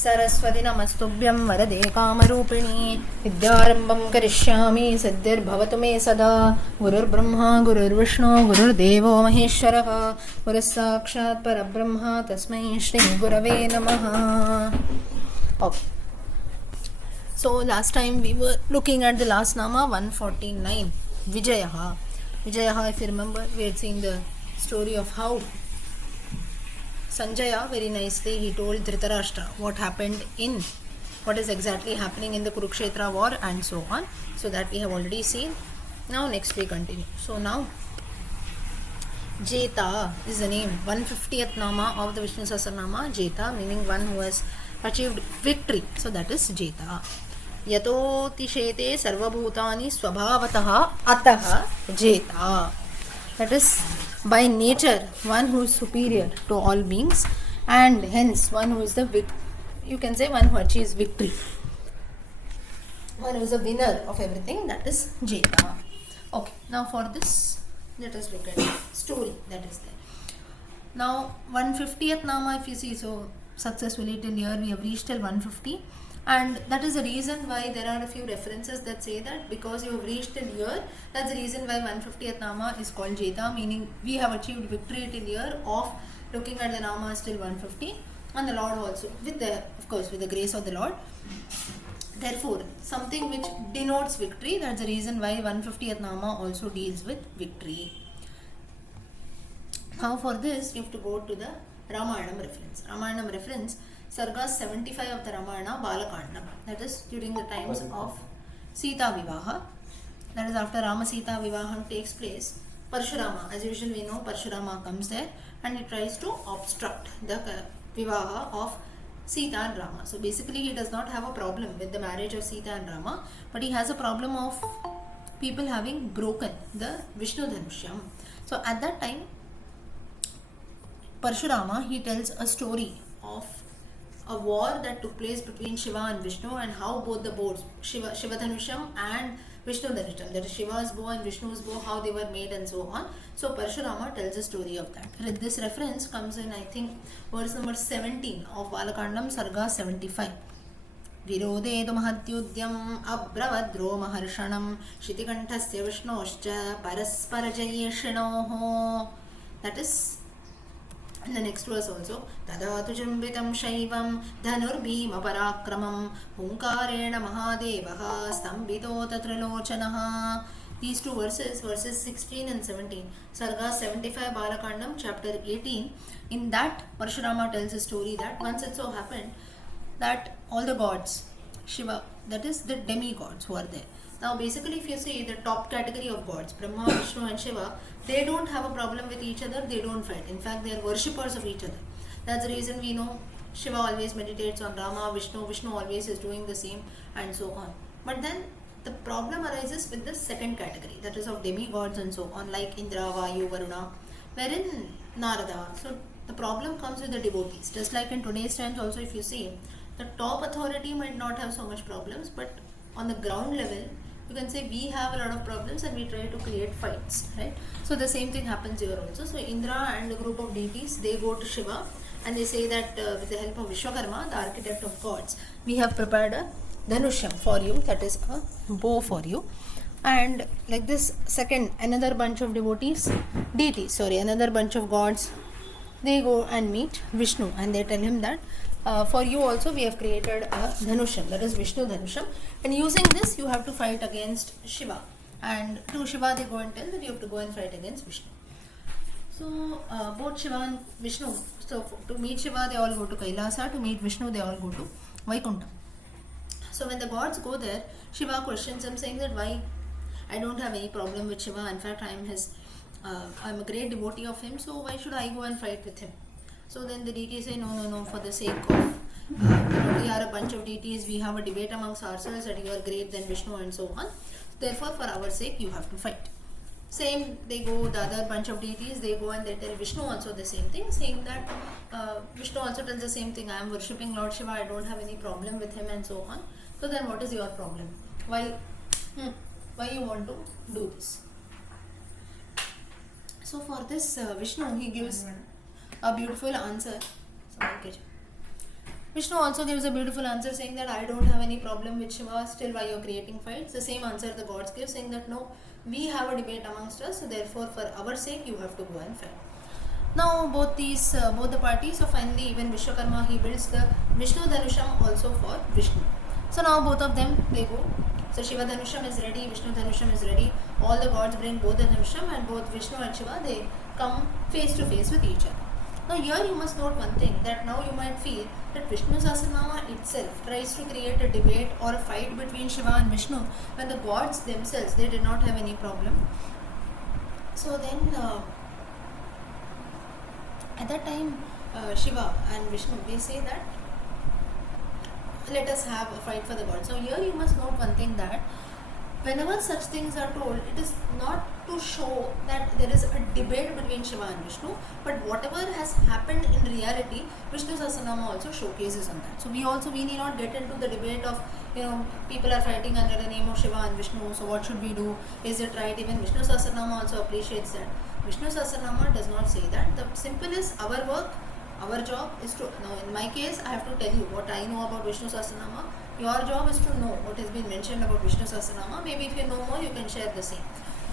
सरस्वती नमस्तुभ्यं वरदे कामरूपिणी विद्यारम्भं करिष्यामि सिद्धिर्भवतु मे सदा गुरुर्ब्रह्मा गुरुर्विष्णु गुरुर्देवो महेश्वरः गुरुः साक्षात् परब्रह्म तस्मै श्रीगुरवे नमः. Okay. So last time we were looking at the last nama 149 Vijayaha. Vijayaha, if you remember, we had seen the story of how Sanjaya very nicely he told Dhritarashtra what happened in what is exactly happening in the Kurukshetra war and so on. So that we have already seen. Now next we continue. So now Jeta is the name, 150th nama of the Vishnu Sahasranama. Jeta meaning one who has achieved victory. So that is Jeta. Yato tishete sarvabhutani swabhavataha ataha Jeta. That is by nature one who is superior to all beings and hence one who is you can say one who achieves victory. One who is a winner of everything, that is Jeta. Okay, now for this let us look at the story that is there. Now 150th nama, if you see, so successfully till here we have reached till 150, and that is the reason why there are a few references that say that because you have reached till here, that's the reason why 150th nama is called Jeta, meaning we have achieved victory till here of looking at the namas till 150, and the Lord also with the, of course, with the grace of the Lord. Therefore, something which denotes victory, that's the reason why 150th nama also deals with victory. Now for this, you have to go to the Ramayanam reference. Ramayanam reference, Sarga 75 of the Ramayana, Balakanda. That is during the times of Sita Vivaha. That is after Rama Sita Vivaha takes place. Parshurama, as usual we know, Parshurama comes there and he tries to obstruct the Vivaha of Sita and Rama. So basically he does not have a problem with the marriage of Sita and Rama, but he has a problem of people having broken the Vishnu Dhanusham. So at that time, Parshurama, he tells a story of a war that took place between Shiva and Vishnu and how both the bows, Shiva Dhanusham and Vishnu Dhanusham, that is Shiva's bow and Vishnu's bow, how they were made and so on. So Parshurama tells a story of that. This reference comes in, I think, verse number 17 of Balakandam, Sarga 75. Virodedu mahatyudyam abravadro maharshanam shitikanthasya vishnoscha parasparajayyeshinoho. That is in the next verse also. Tadatu jambitam shaivam dhanurbhima parakramam hunkarena mahadevaha stambito tatrilochanaha. These two verses, verses 16 and 17, Sarga 75 Balakandam, chapter 18. In that, Parshurama tells a story that once it so happened that all the gods, Shiva, that is the demigods who are there. Now basically if you see the top category of gods, Brahma, Vishnu and Shiva, they don't have a problem with each other, they don't fight. In fact, they are worshippers of each other. That's the reason we know Shiva always meditates on Rama, Vishnu always is doing the same and so on. But then the problem arises with the second category, that is of demigods and so on, like Indra, Vayu, Varuna, wherein Narada. So the problem comes with the devotees. Just like in today's times also, if you see, the top authority might not have so much problems, but on the ground level, you can say we have a lot of problems and we try to create fights, right? So the same thing happens here also. So Indra and a group of deities, they go to Shiva and they say that with the help of Vishwakarma, the architect of gods, we have prepared a Dhanusham for you, that is a bow for you. And like this, second, another bunch of another bunch of gods, they go and meet Vishnu and they tell him that for you also we have created a Dhanusham, that is Vishnu Dhanusham, and using this you have to fight against Shiva. And to Shiva they go and tell that you have to go and fight against Vishnu. So both Shiva and Vishnu, so to meet Shiva they all go to Kailasa, to meet Vishnu they all go to Vaikuntha. So when the gods go there, Shiva questions him saying that why I don't have any problem with Shiva, in fact I'm a great devotee of him, so why should I go and fight with him? So then the deities say, no, for the sake of, we are a bunch of deities, we have a debate amongst ourselves that you are great than Vishnu and so on. Therefore, for our sake, you have to fight. Same, they go, the other bunch of deities, they go and they tell Vishnu also the same thing, saying that Vishnu also tells the same thing, I am worshipping Lord Shiva, I don't have any problem with him and so on. So then what is your problem? Why you want to do this? So for this Vishnu, he gives a beautiful answer. Vishnu also gives a beautiful answer saying that I don't have any problem with Shiva, still why you're creating fights. The same answer the gods give, saying that no, we have a debate amongst us, so therefore for our sake you have to go and fight. Now both the parties, so finally even Vishwakarma, he builds the Vishnu Dhanusham also for Vishnu. So now both of them, they go. So Shiva Dhanusham is ready, Vishnu Dhanusham is ready. All the gods bring both the Dhanusham, and both Vishnu and Shiva, they come face to face with each other. Now here you must note one thing, that now you might feel that Vishnu Sahasranama itself tries to create a debate or a fight between Shiva and Vishnu when the gods themselves, they did not have any problem. So then at that time Shiva and Vishnu, they say that let us have a fight for the gods. So here you must note one thing, that whenever such things are told, it is not to show that there is a debate between Shiva and Vishnu, but whatever has happened in reality, Vishnu Sahasranama also showcases on that. So we need not get into the debate of, people are fighting under the name of Shiva and Vishnu, so what should we do? Is it right? Even Vishnu Sahasranama also appreciates that. Vishnu Sahasranama does not say that. The simple is our work, our job is to, now in my case, I have to tell you what I know about Vishnu Sahasranama. Your job is to know what has been mentioned about Vishnu Sahasranama. Maybe if you know more, you can share the same.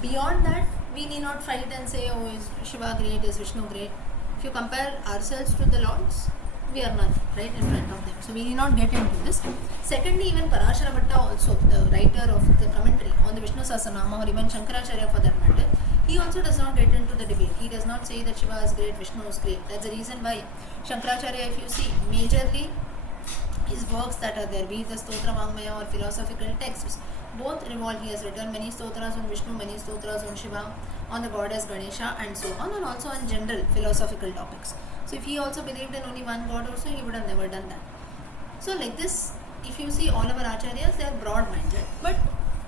Beyond that, we need not fight and say, oh, is Shiva great, is Vishnu great. If you compare ourselves to the lords, we are none, right, in front of them. So we need not get into this. Secondly, even Parashara Bhatta also, the writer of the commentary on the Vishnu Sahasranama, or even Shankaracharya for that matter, he also does not get into the debate. He does not say that Shiva is great, Vishnu is great. That's the reason why Shankaracharya, if you see, majorly his works that are there, be it the Stotra Vangmaya or philosophical texts, both revolve. He has written many stotras on Vishnu, many stotras on Shiva, on the goddess Ganesha, and so on, and also on general philosophical topics. So if he also believed in only one god also, he would have never done that. So like this, if you see all our acharyas, they are broad-minded, but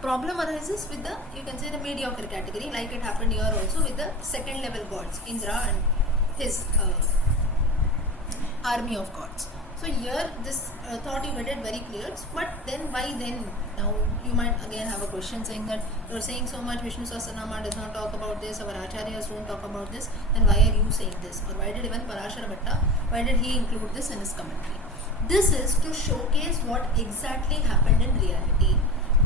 problem arises with the, you can say, the mediocre category, like it happened here also with the second level gods, Indra and his army of gods. So here this thought you get it very clear, but then why then? Now you might again have a question saying that you are saying so much, Vishnu Sahasranama does not talk about this, our acharyas don't talk about this, then why are you saying this? Or why did even Parashara Bhatta, why did he include this in his commentary? This is to showcase what exactly happened in reality.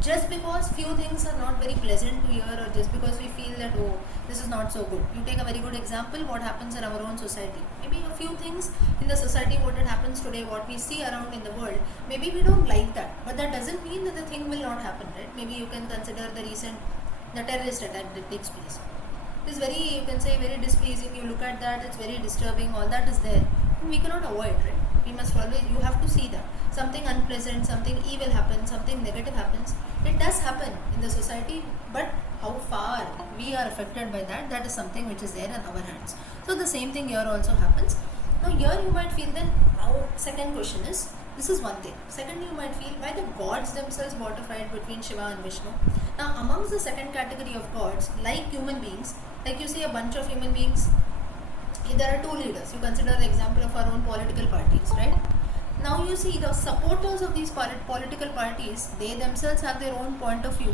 Just because few things are not very pleasant to hear, or just because we feel that, oh, this is not so good. You take a very good example, what happens in our own society. Maybe a few things in the society, what it happens today, what we see around in the world, maybe we don't like that. But that doesn't mean that the thing will not happen, right? Maybe you can consider the terrorist attack that takes place. It's very, you can say, very displeasing. You look at that, it's very disturbing, all that is there. And we cannot avoid, right? We must always, you have to see that. Something unpleasant, something evil happens, something negative happens. It does happen in the society, but how far we are affected by that, that is something which is there in our hands. So the same thing here also happens. Now here you might feel then, now second question is, this is one thing. Secondly, you might feel why the gods themselves bought a fight between Shiva and Vishnu. Now amongst the second category of gods, like human beings, like you see a bunch of human beings, there are two leaders. You consider the example of our own political parties, right? Now you see the supporters of these political parties, they themselves have their own point of view.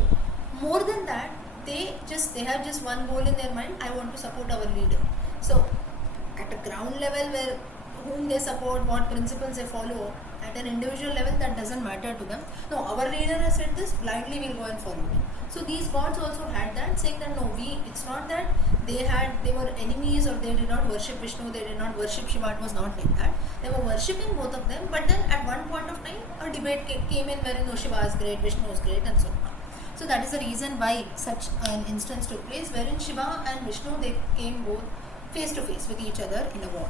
More than that, they have just one goal in their mind, I want to support our leader. So at a ground level, where whom they support, what principles they follow, at an individual level, that doesn't matter to them. No, our leader has said this, blindly we'll go and follow him. So these gods also had that, saying that no, it's not that they were enemies or they did not worship Vishnu, they did not worship Shiva. It was not like that. They were worshipping both of them, but then at one point of time a debate came in wherein no, Shiva is great, Vishnu is great, and so on. So that is the reason why such an instance took place, wherein Shiva and Vishnu, they came both face to face with each other in a war.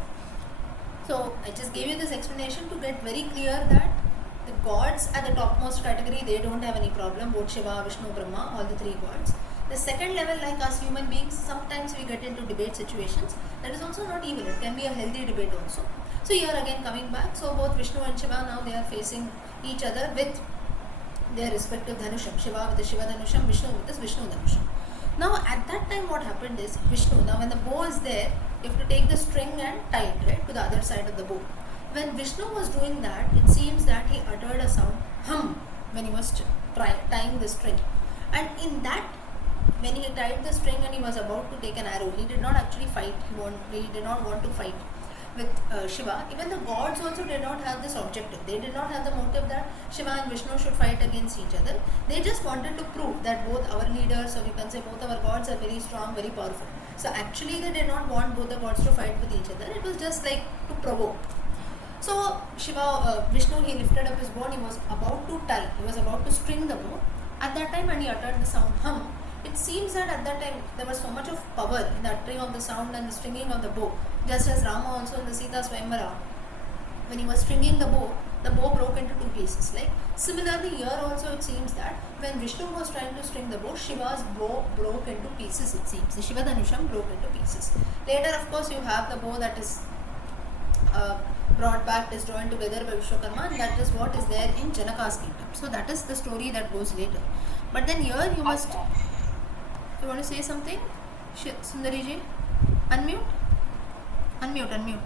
So I just gave you this explanation to get very clear that the gods at the topmost category, they don't have any problem, both Shiva, Vishnu, Brahma, all the three gods. The second level, like us human beings, sometimes we get into debate situations. That is also not evil, it can be a healthy debate also. So here again coming back, so both Vishnu and Shiva, now they are facing each other with their respective Dhanusham. Shiva with the Shiva Dhanusham, Vishnu with the Vishnu Dhanusham. Now at that time what happened is, Vishnu, now when the bow is there, you have to take the string and tie it, right, to the other side of the bow. When Vishnu was doing that, it seems that he uttered a sound, hum, when he was tying the string. And in that, when he tied the string and he was about to take an arrow, he did not actually fight, he did not want to fight. with Shiva, even the gods also did not have this objective. They did not have the motive that Shiva and Vishnu should fight against each other. They just wanted to prove that both our leaders, or you can say both our gods, are very strong, very powerful. So actually they did not want both the gods to fight with each other. It was just like to provoke. So Vishnu, he lifted up his bow and he was about to tie, he was about to string the bow. At that time when he uttered the sound hum, it seems that at that time there was so much of power in the uttering of the sound and the stringing of the bow. Just as Rama also in the Sita Swayamvara, when he was stringing the bow broke into two pieces. Like similarly here also it seems that when Vishnu was trying to string the bow, Shiva's bow broke into pieces, it seems. The Shiva Dhanusham broke into pieces. Later of course you have the bow that is brought back, is joined together by Vishwakarma, and that is what is there in Janaka's kingdom. So that is the story that goes later. But then here you must, you want to say something? Sundari ji? Unmute? Unmute.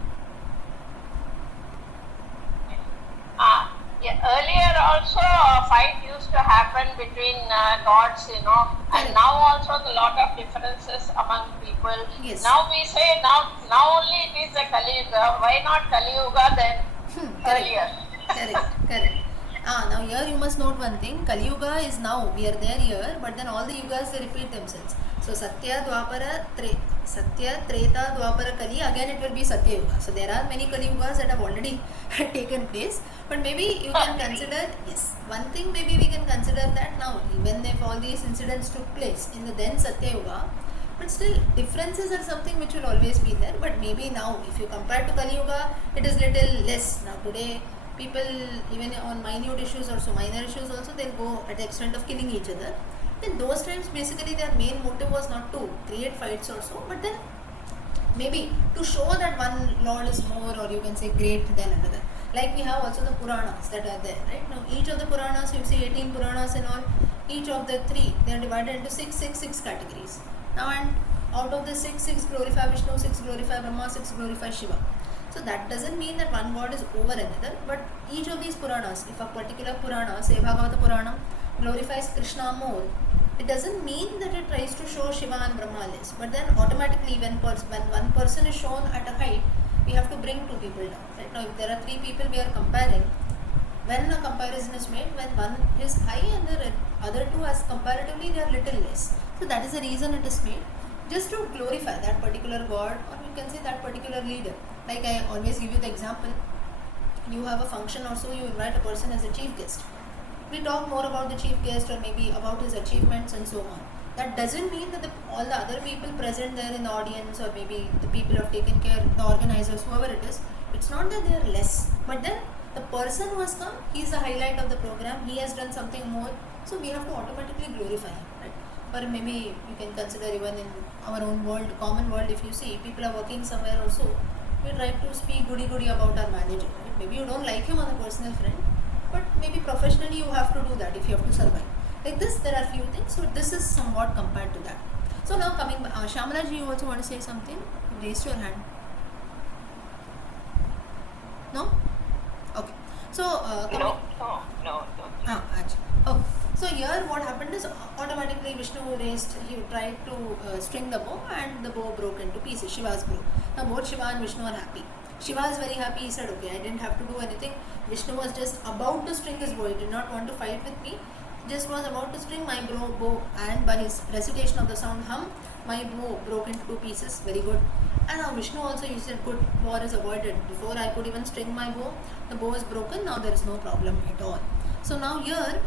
Yeah, earlier also a fight used to happen between gods, and now also a lot of differences among people. Yes. Now we say now only it is the Kali Yuga. Why not Kali Yuga then earlier? Correct. Now here you must note one thing. Kali Yuga is now, we are there here, but then all the yugas they repeat themselves. So Satya, Treta, Dwapara, Kali, again it will be Satya Yuga. So there are many Kali Yugas that have already taken place. But maybe you can consider, yes, one thing maybe we can consider that now, even if all these incidents took place in the then Satya Yuga, but still differences are something which will always be there. But maybe now, if you compare to Kali Yuga, it is little less. Now today, people, even on minute issues or so minor issues also, they'll go at the extent of killing each other. In those times, basically their main motive was not to create fights or so, but then maybe to show that one lord is more, or you can say great than another. Like we have also the Puranas that are there, right? Now each of the Puranas, you see 18 Puranas and all, each of the three, they are divided into six categories. Now and out of the six glorify Vishnu, 6 glorify Brahma, 6 glorify Shiva. So that doesn't mean that one god is over another, but each of these Puranas, if a particular Purana, say Bhagavata Purana, glorifies Krishna more, it doesn't mean that it tries to show Shiva and Brahma less, but then automatically when one person is shown at a height, we have to bring two people down. Right? Now if there are three people we are comparing, when a comparison is made, when one is high and the other two as comparatively they are little less. So that is the reason it is made, just to glorify that particular god, or you can say that particular leader. Like I always give you the example, you have a function or so, you invite a person as a chief guest. We talk more about the chief guest or maybe about his achievements and so on. That doesn't mean that all the other people present there in the audience, or maybe the people who have taken care, the organizers, whoever it is, it's not that they are less, but then the person who has come, he is the highlight of the program, he has done something more, so we have to automatically glorify him, right? Or maybe you can consider even in our own world, common world, if you see people are working somewhere also, we try to speak goody about our manager, right? Maybe you don't like him as a personal friend, but maybe professionally you have to do that if you have to survive. Like this, there are few things, so this is somewhat compared to that. So now coming back, Shamala ji, you also want to say something? Raise your hand. No? Okay. So, No. Oh, so here what happened is automatically Vishnu raised, he tried to string the bow and the bow broke into pieces, Shiva's bow. Now both Shiva and Vishnu are happy. Shiva is very happy, he said, okay, I didn't have to do anything. Vishnu was just about to string his bow, he did not want to fight with me, just was about to string my bow, and by his recitation of the sound hum, my bow broke into two pieces, very good. And now Vishnu also, he said, good, war is avoided. Before I could even string my bow, the bow is broken, now there is no problem at all. So now here,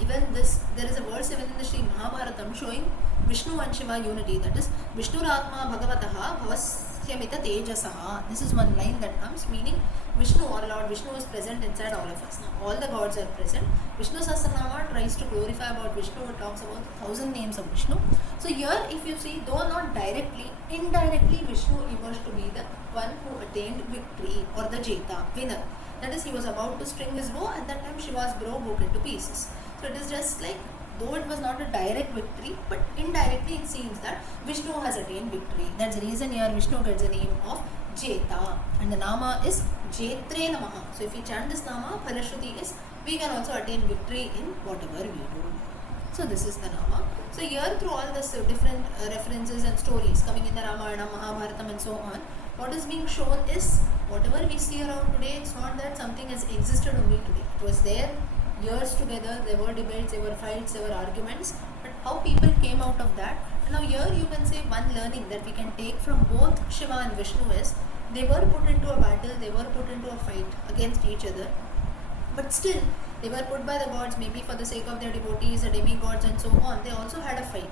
even this, there is a verse even in the Sri Mahabharatam showing Vishnu and Shiva unity, that is Vishnu Ratma Bhagavataha Bhavasyamita Tejasaha. This is one line that comes, meaning Vishnu or Lord Vishnu is present inside all of us. Now all the gods are present. Vishnu Sahasranama tries to glorify about Vishnu, it talks about 1,000 names of Vishnu. So here if you see, though not directly, indirectly Vishnu emerged to be the one who attained victory, or the Jeta, winner. That is, he was about to string his bow, at that time Shiva's bow broke into pieces. So it is just like, though it was not a direct victory, but indirectly it seems that Vishnu has attained victory. That's the reason here Vishnu gets the name of Jeta, and the Nama is Jetre Namaha. So if we chant this Nama, Phalashruti is, we can also attain victory in whatever we do. So this is the Nama. So here through all this different references and stories coming in the Ramayana, Mahabharatam and so on, What is being shown is whatever we see around today, it's not that something has existed only today. It was there years together, there were debates, there were fights, there were arguments, but how people came out of that. Now here you can say one learning that we can take from both Shiva and Vishnu is they were put into a battle, they were put into a fight against each other, but still they were put by the gods, maybe for the sake of their devotees, the demigods and so on. They also had a fight,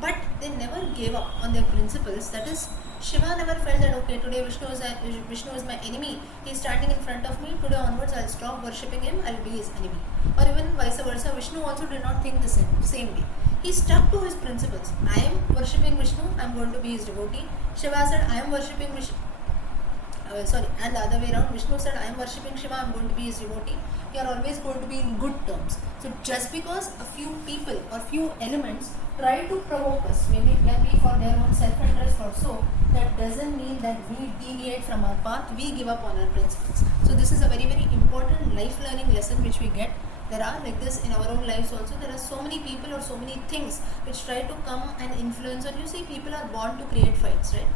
but they never gave up on their principles. That is, Shiva never felt that okay, today Vishnu is my enemy, he is standing in front of me, today onwards I'll stop worshipping him, I'll be his enemy. Or even vice versa, Vishnu also did not think the same way. He stuck to his principles. I am worshipping Vishnu, I am going to be his devotee. Shiva said, I am worshipping Vishnu. And the other way around, Vishnu said, I am worshipping Shiva, I am going to be his devotee. We are always going to be in good terms. So just because a few people or few elements try to provoke us, maybe it can be for their own self-interest or so, that doesn't mean that we deviate from our path, we give up on our principles. So this is a very, very important life learning lesson which we get. There are like this in our own lives also. There are so many people or so many things which try to come and influence. And you see, people are born to create fights, right?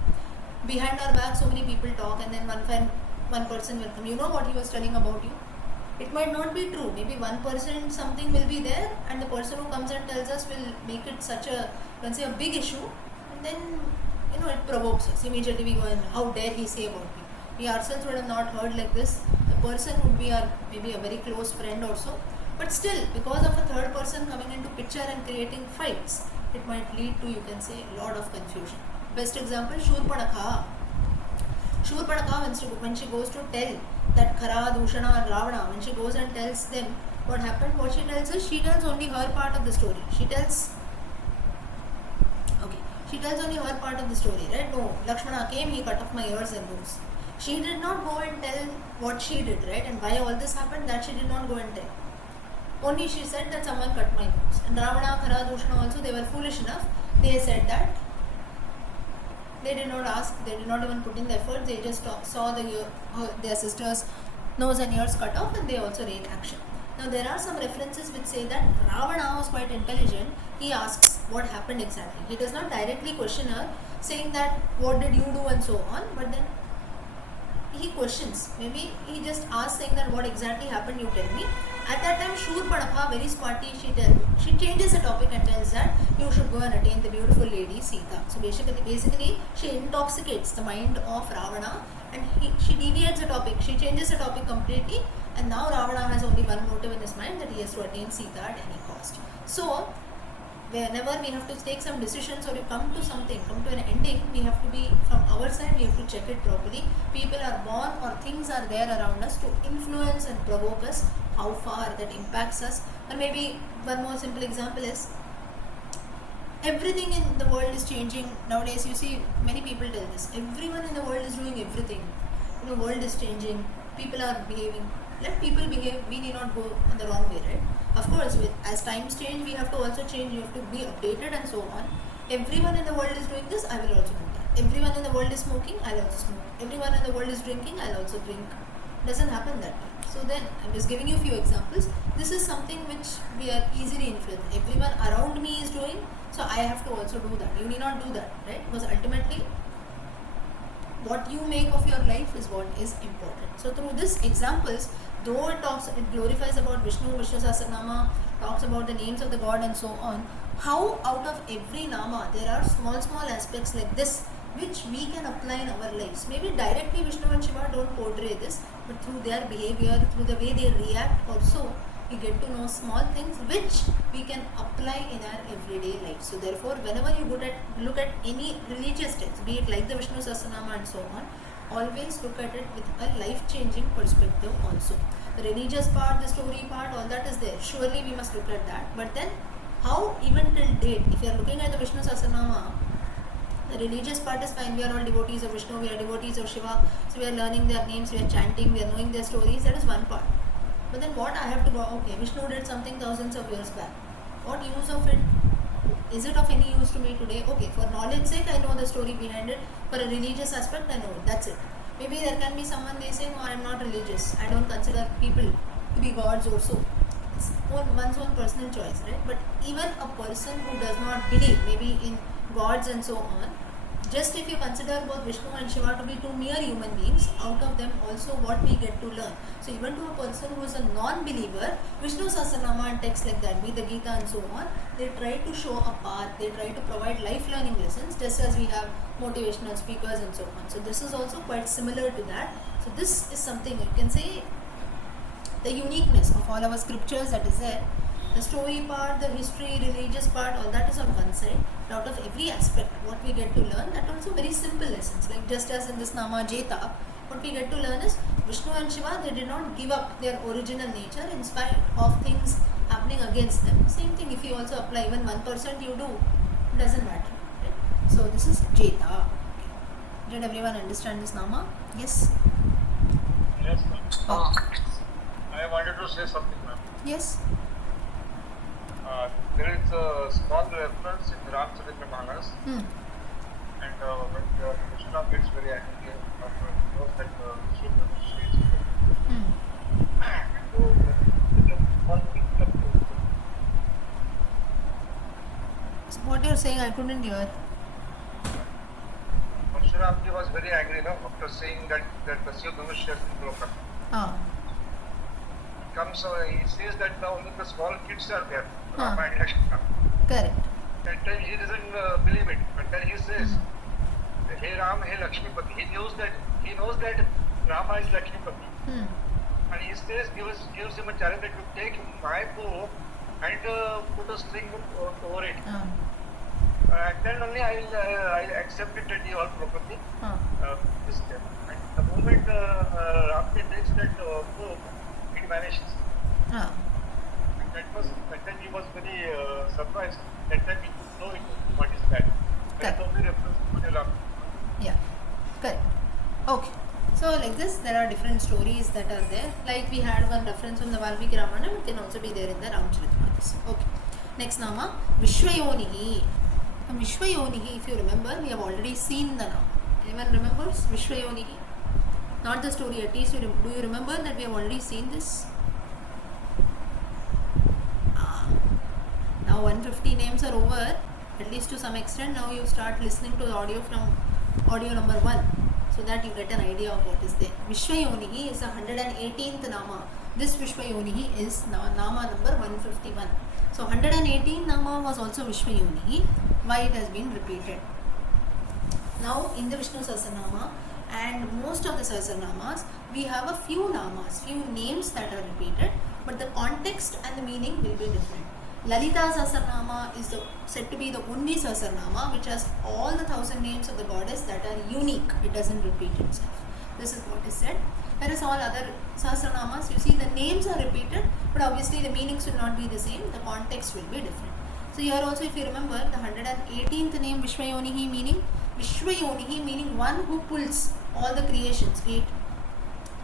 Behind our back, so many people talk, and then one person will come. You know what he was telling about you? It might not be true. Maybe 1% something will be there, and the person who comes and tells us will make it such a, let's say, a big issue, and then it provokes us. Immediately we go and how dare he say about me? We ourselves would have not heard like this. The person would be maybe a very close friend or so, but still, because of a third person coming into picture and creating fights, it might lead to, you can say, a lot of confusion. Best example, Shurpanakha. Shurpanakha, when she goes to tell that Khara, Dushana and Ravana, when she goes and tells them what happened, what she tells is, she tells only her part of the story. She tells only her part of the story, right? No, Lakshmana came, he cut off my ears and nose. She did not go and tell what she did, right? And why all this happened, that she did not go and tell. Only she said that someone cut my nose. And Ravana, Khara, Dushana also, they were foolish enough. They said that they did not ask, they did not even put in the effort, they just saw their sister's nose and ears cut off, and they also raised action. Now there are some references which say that Ravana was quite intelligent. He asks what happened exactly. He does not directly question her, saying that what did you do and so on, but then he questions. Maybe he just asks, saying that what exactly happened, you tell me. At that time, Shurpanakha, very smartly, she changes the topic and tells that you should go and attain the beautiful lady Sita. So basically, she intoxicates the mind of Ravana, and she deviates the topic. She changes the topic completely, and now Ravana has only one motive in his mind, that he has to attain Sita at any cost. So whenever we have to take some decisions, or you come to an ending, we have to be, from our side, we have to check it properly. People are born, or things are there around us to influence and provoke us, how far that impacts us. Or maybe one more simple example is, everything in the world is changing nowadays. You see, many people tell this, everyone in the world is doing everything. World is changing, people are behaving. Let people behave, we need not go on the wrong way, right? Of course, as times change, we have to also change, you have to be updated and so on. Everyone in the world is doing this, I will also do that. Everyone in the world is smoking, I'll also smoke. Everyone in the world is drinking, I'll also drink. Doesn't happen that way. So then, I'm just giving you a few examples. This is something which we are easily influenced. Everyone around me is doing, so I have to also do that. You need not do that, right? Because ultimately, what you make of your life is what is important. So through these examples, though it glorifies about Vishnu Sahasranama, talks about the names of the god and so on, how out of every nama there are small aspects like this which we can apply in our lives. Maybe directly Vishnu and Shiva don't portray this, but through their behavior, through the way they react also, we get to know small things which we can apply in our everyday life. So therefore, whenever you look at any religious text, be it like the Vishnu Sahasranama and so on, always look at it with a life-changing perspective also. The religious part, the story part, all that is there. Surely we must look at that. But then, how even till date, if you are looking at the Vishnu Sahasranama, the religious part is fine. We are all devotees of Vishnu, we are devotees of Shiva, so we are learning their names, we are chanting, we are knowing their stories. That is one part. But then what I have to go, okay, Vishnu did something thousands of years back. What use of it? Is it of any use to me today? Okay, for knowledge sake, I know the story behind it. For a religious aspect, I know it. That's it. Maybe there can be someone, they say, no, I am not religious. I don't consider people to be gods also. It's one's own personal choice, right? But even a person who does not believe, maybe in gods and so on, Just if you consider both Vishnu and Shiva to be two mere human beings, out of them also what we get to learn. So even to a person who is a non-believer, Vishnu Sahasranama and texts like that, be the Gita and so on, they try to show a path, they try to provide life learning lessons, just as we have motivational speakers and so on. So this is also quite similar to that. So this is something you can say the uniqueness of all our scriptures that is there. The story part, the history, religious part, all that is on one side. But out of every aspect, what we get to learn, that also very simple lessons. Like just as in this Nama Jeta, what we get to learn is Vishnu and Shiva, they did not give up their original nature in spite of things happening against them. Same thing if you also apply, even 1% you do, it doesn't matter. Right? So this is Jeta. Okay. Did everyone understand this Nama? Yes? Yes, ma'am. Oh. I wanted to say something, ma'am. Yes? There is a small reference in Ramcharitamanas, Hmm. and when Krishna gets very angry, he knows that Shiva is Hmm. and there's one thing to So what you're saying, I couldn't hear. Parshuramji was very angry, no, after saying that the Shiva has been broken. Ah. He says that now only the small kids are there, Huh. Rama and Lakshmana. Correct. That time he doesn't believe it, but then he says, "Hey Ram, hey Lakshmipati." He knows that Rama is Lakshmipati, Hmm. and he says gives him a challenge that you take my bow and put a string over it, Ah. and then only I'll accept it and you all properly Ah. this step. And the moment Ramji takes that bow, it vanishes. Ah. And that time he was very surprised. That time he could know what is that. That's Correct. only reference to the Ram. Yeah. Correct. Okay. So like this, there are different stories that are there. Like we had one reference from the Valmiki Ramayana, it can also be there in the Ramcharitmanas. Okay. Next Nama, Vishwayonihi. From Vishwayonihi, if you remember, we have already seen the Nama. Anyone remembers Vishwayonihi? Not the story, at least do you remember that we have already seen this? Now 150 names are over, at least to some extent. Now you start listening to the audio from audio number 1, so that you get an idea of what is there. Vishwayonihi is the 118th Nama. This Vishwayonihi is Nama number 151. So 118 Nama was also Vishwayonihi. Why it has been repeated? Now in the Vishnu Sahasranama and most of the Sahasranamas, we have a few namas, few names that are repeated, but the context and the meaning will be different. Lalita Sahasranama is said to be the only Sahasranama which has all the 1000 names of the goddess that are unique. It doesn't repeat itself. This is what is said. Whereas all other Sahasranamas, you see the names are repeated, but obviously the meanings will not be the same. The context will be different. So here also, if you remember, the 118th name Vishwayonihi meaning one who pulls all the creations, be it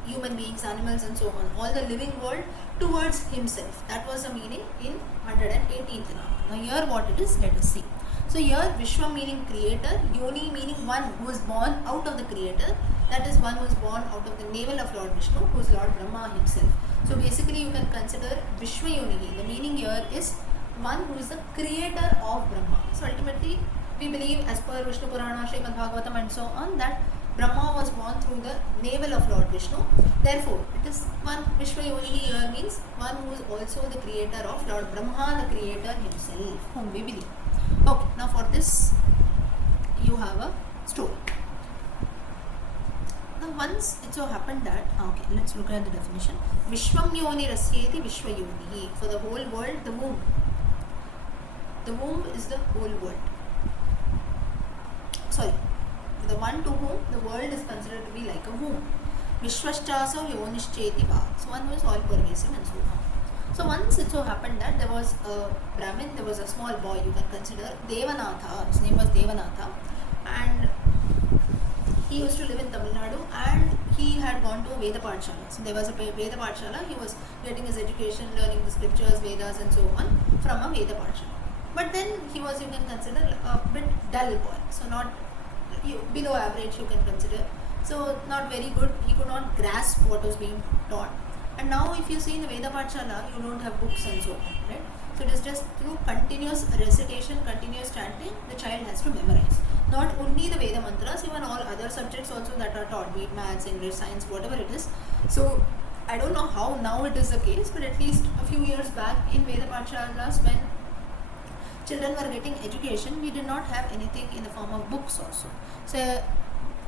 human beings, animals and so on, all the living world towards himself. That was the meaning in 118th Nama. Now here what it is, let us see. So here Vishwa meaning creator, Yoni meaning one who is born out of the creator, that is one who is born out of the navel of Lord Vishnu, who is Lord Brahma himself. So basically you can consider Vishwa Yonihi. The meaning here is one who is the creator of Brahma. So ultimately we believe, as per Vishnu Purana, Srimad Bhagavatam and so on, that Brahma was born through the navel of Lord Vishnu. Therefore, it is one Vishwa Yonihi here means one who is also the creator of Lord Brahma, the creator himself, whom we believe. Okay, now for this, you have a story. Now once it so happened that, okay, let's look at the definition. Vishwam Yoni Rasyeti Vishwa Yonihi. For the whole world, the womb. The womb is the whole world. Sorry, the one to whom the world is considered to be like a womb. Vishwashchaso Yonishcheti Va. So one who is all pervasive and so on. So once it so happened that there was a Brahmin, there was a small boy, you can consider Devanatha. His name was Devanatha, and he used to live in Tamil Nadu, and he had gone to a Veda Pathshala. So there was a Veda Pathshala. He was getting his education, learning the scriptures, Vedas and so on from a Veda Pathshala. But then he was, you can consider, a bit dull boy. So not below average, you can consider. So not very good. He could not grasp what was being taught. And now if you see in the Veda Pathshala, you don't have books and so on, right? So it is just through continuous recitation, continuous chanting, the child has to memorize. not only the Veda mantras, even all other subjects also that are taught, be it maths, English, science, whatever it is. So I don't know how now it is the case, but at least a few years back in Veda Pathshalas, when children were getting education, we did not have anything in the form of books also. So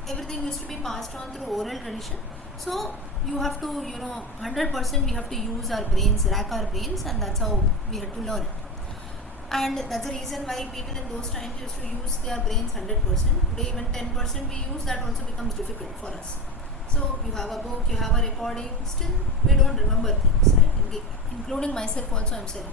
everything used to be passed on through oral tradition. So you have to, 100% we have to use our brains, rack our brains, and that's how we had to learn it. And that's the reason why people in those times used to use their brains 100%. Today even 10% we use, that also becomes difficult for us. So you have a book, you have a recording, still we don't remember things, right? Including myself also, I'm saying.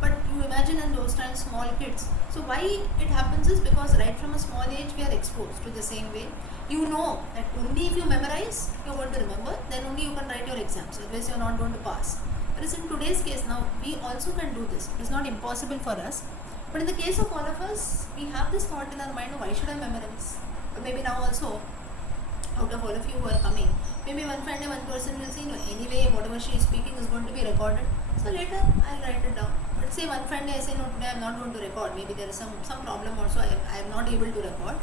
But you imagine in those times small kids. So why it happens is because right from a small age we are exposed to the same way. You know that only if you memorize, you're going to remember, then only you can write your exams, otherwise you're not going to pass. Whereas in today's case now, we also can do this. It is not impossible for us. But in the case of all of us, we have this thought in our mind, why should I memorize? But maybe now also, out of all of you who are coming, maybe one person will say, anyway, whatever she is speaking is going to be recorded. So later, I'll write it down. But say one Friday I say, no, today I'm not going to record. Maybe there is some problem also, I am not able to record.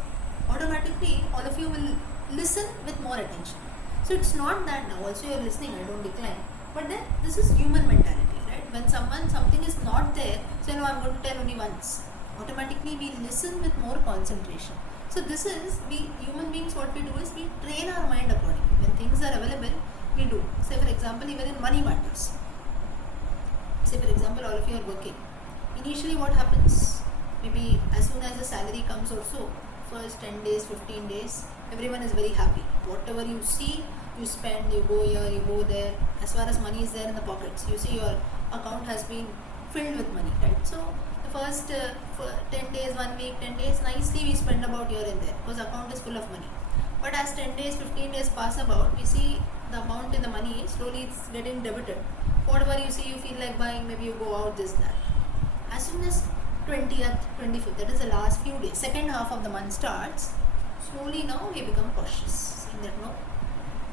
Automatically, all of you will listen with more attention. So it's not that now also you're listening, I don't decline. But then this is human mentality, right? When something is not there, say no, I'm going to tell only once. Automatically we listen with more concentration. So this is, we human beings, what we do is we train our mind accordingly. When things are available, we do. Say for example, even in money matters. Say for example, all of you are working. Initially what happens? Maybe as soon as the salary comes also, first 10 days, 15 days, everyone is very happy. Whatever you see, you spend, you go here, you go there. As far as money is there in the pockets, you see your account has been filled with money, right? So the first for 10 days, 1 week, 10 days, nicely we spend about here and there because account is full of money. But as 10 days, 15 days pass about, we see the amount in the money slowly it's getting debited. Whatever you see, you feel like buying, maybe you go out, this, that. As soon as 20th, 25th, that is the last few days, second half of the month starts, slowly now we become cautious, saying that no.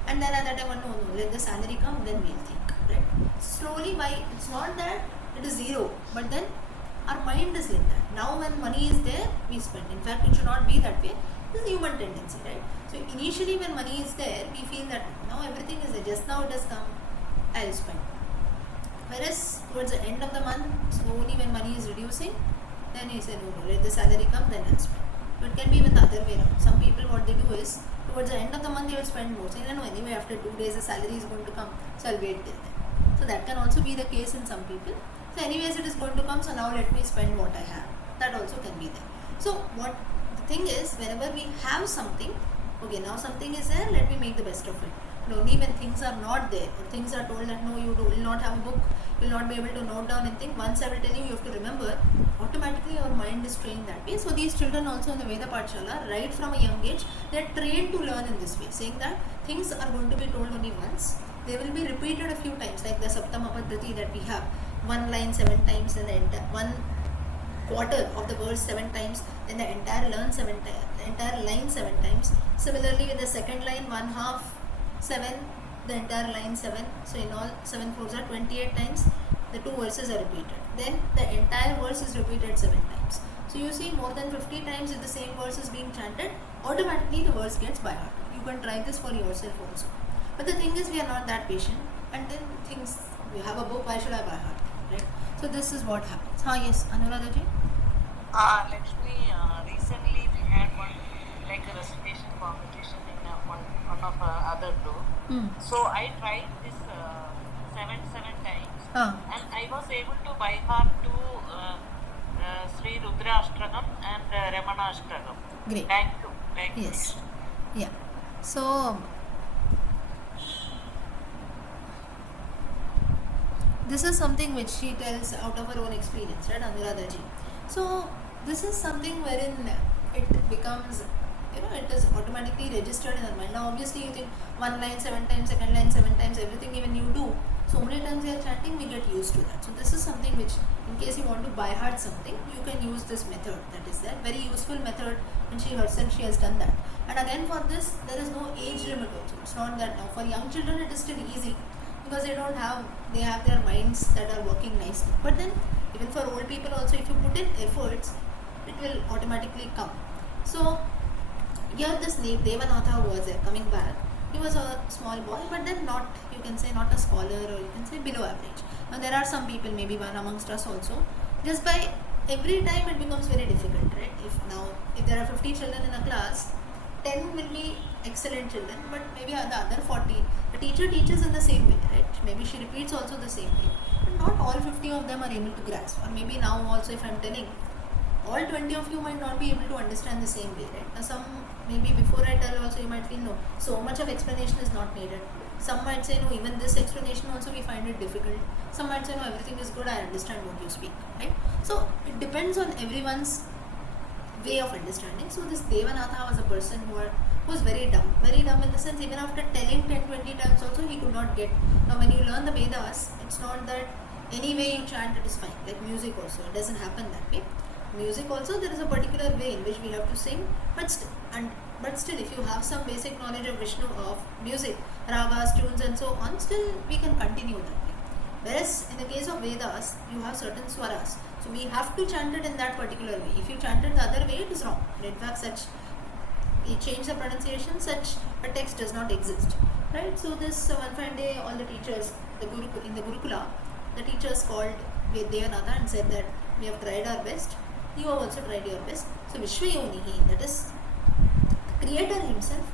And then at that time, no, let the salary come, then we'll think, right? Slowly, it's not that it is zero, but then our mind is like that. Now when money is there, we spend. In fact, it should not be that way. This is human tendency, right? So initially when money is there, we feel that now everything is there. Just now it has come, I'll spend. Whereas towards the end of the month, slowly when money is reducing, then you say, no, let the salary come, then I'll spend. So it can be even the other way around. Some people, what they do is, towards the end of the month, they will spend more. Saying, no, anyway, after 2 days, the salary is going to come, so I'll wait till then. So that can also be the case in some people. So anyways, it is going to come, so now let me spend what I have. That also can be there. So what the thing is, whenever we have something, okay, now something is there, let me make the best of it. But only when things are not there, or things are told that no, you will not have a book, you will not be able to note down anything. Once I will tell you, you have to remember, automatically our mind is trained that way. So these children also in the Veda Pathshala, right from a young age, they are trained to learn in this way, saying that things are going to be told only once. They will be repeated a few times, like the Saptama Paddhati that we have. One line 7 times, and the one quarter of the verse 7 times, then the entire line 7 times. Similarly with the second line, 1/2 7, the entire line 7. So in all 7 4s are 28 times. The 2 verses are repeated. Then the entire verse is repeated 7 times. So you see more than 50 times if the same verse is being chanted, automatically the verse gets by heart. You can try this for yourself also. But the thing is, we are not that patient, and then things, you have a book, why should I by heart? Right? So this is what happens. Yes, Anuradha ji? Lakshmi, recently we had one like a recitation competition in one of other group. So I tried this 7 times, and I was able to by heart to Sri Rudra Ashtakam and Ramana Ashtakam. Great. Thank you. Yes. Yeah. So this is something which she tells out of her own experience, right, Anuradha ji? So this is something wherein it becomes, it is automatically registered in our mind. Now obviously you think one line 7 times, second line 7 times, everything even you do. So many times we are chanting, we get used to that. So this is something which, in case you want to by heart something, you can use this method that is there. Very useful method, and she herself, she has done that. And again for this, there is no age limit also. It's not that now. For young children it is still easy, because they have their minds that are working nicely. But then even for old people also, if you put in efforts, it will automatically come. So here the snake Devanatha was there coming back. He was a small boy, but then not, you can say, not a scholar, or you can say below average. Now there are some people, maybe one amongst us also, just by every time it becomes very difficult, right? If there are 50 children in a class, 10 will be excellent children, but maybe the other 40, the teacher teaches in the same way, right? Maybe she repeats also the same way, but not all 50 of them are able to grasp. Or maybe now also, if I'm telling, all 20 of you might not be able to understand the same way, right? Now some, maybe before I tell also, you might feel no, so much of explanation is not needed. Some might say no, even this explanation also we find it difficult. Some might say no, everything is good, I understand what you speak, right? So it depends on everyone's way of understanding. So this Devanatha was a person who was very dumb in the sense, even after telling 10-20 times also he could not get. Now when you learn the Vedas, it's not that any way you chant it is fine, like music also, it doesn't happen that way. Music also, there is a particular way in which we have to sing, but still if you have some basic knowledge of Vishnu, of music, ragas, tunes and so on, still we can continue that way. Whereas in the case of Vedas, you have certain swaras, so we have to chant it in that particular way. If you chant it the other way, it is wrong. And in fact, you change the pronunciation, such a text does not exist, right? So this one fine day, all the teachers, in the Gurukula, the teachers called Devanatha and said that we have tried our best, you have also tried your best. So Vishwayonihi, that is creator himself,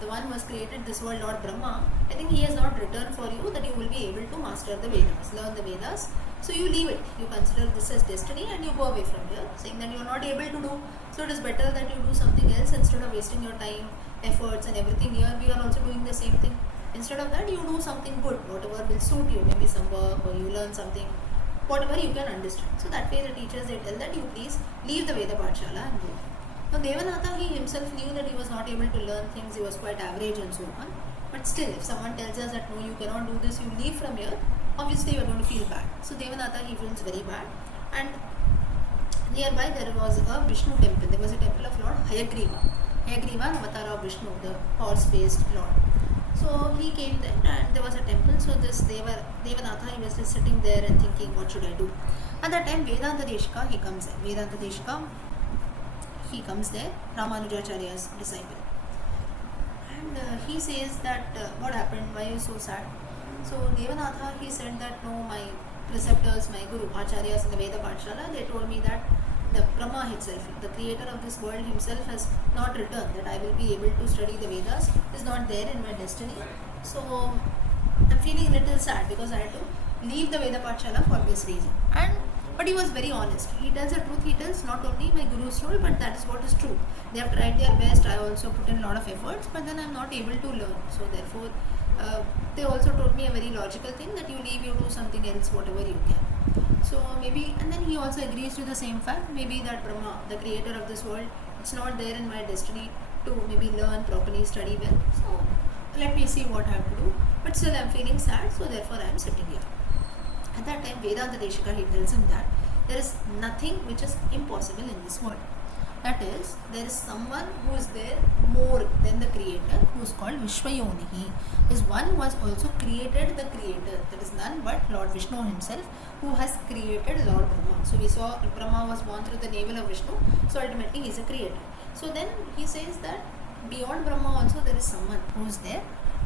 the one who has created this world, Lord Brahma, I think he has not written for you that you will be able to master the Vedas, learn the Vedas. So you leave it, you consider this as destiny and you go away from here, saying that you are not able to do. So it is better that you do something else instead of wasting your time, efforts and everything. Here we are also doing the same thing. Instead of that, you do something good, whatever will suit you, maybe some work or you learn something, whatever you can understand. So that way the teachers, they tell that you please leave the Veda Pathshala and go. Now Devanatha, he himself knew that he was not able to learn things, he was quite average and so on. But still, if someone tells us that no, you cannot do this, you leave from here, obviously you are going to feel bad. So Devanatha, he feels very bad. And nearby there was a Vishnu temple. There was a temple of Lord Hayagriva. Hayagriva, an avatar of Vishnu, the horse-faced Lord. So he came there and there was a temple. So this Devanatha, he was just sitting there and thinking, what should I do? At that time, Vedanta Deshika, he comes there. Vedanta Deshika, he comes there, Ramanujacharya's disciple. And he says that, what happened, why are you so sad? So Devanatha, he said that no, my preceptors, my guru, acharyas in the Veda Pathshala, they told me that the Brahma himself, the creator of this world himself, has not written that I will be able to study the Vedas, is not there in my destiny. So I'm feeling a little sad because I had to leave the Veda Pathshala for this reason. But he was very honest. He tells the truth. He tells not only my guru's role, but that is what is true. They have tried their best. I also put in a lot of efforts, but then I'm not able to learn. So therefore, they also told me a very logical thing that you leave, you do something else, whatever you can. So maybe, and then he also agrees to the same fact, maybe that Brahma, the creator of this world, it's not there in my destiny to maybe learn properly, study well. So let me see what I have to do. But still I'm feeling sad, so therefore I am sitting here. At that time, Vedanta Deshika, he tells him that there is nothing which is impossible in this world. That is, there is someone who is there more than the creator, who is called Vishwayonihi. Is one who has also created the creator. There is none but Lord Vishnu himself who has created Lord Brahma. So we saw Brahma was born through the navel of Vishnu, so ultimately he is a creator. So then he says that beyond Brahma also there is someone who is there.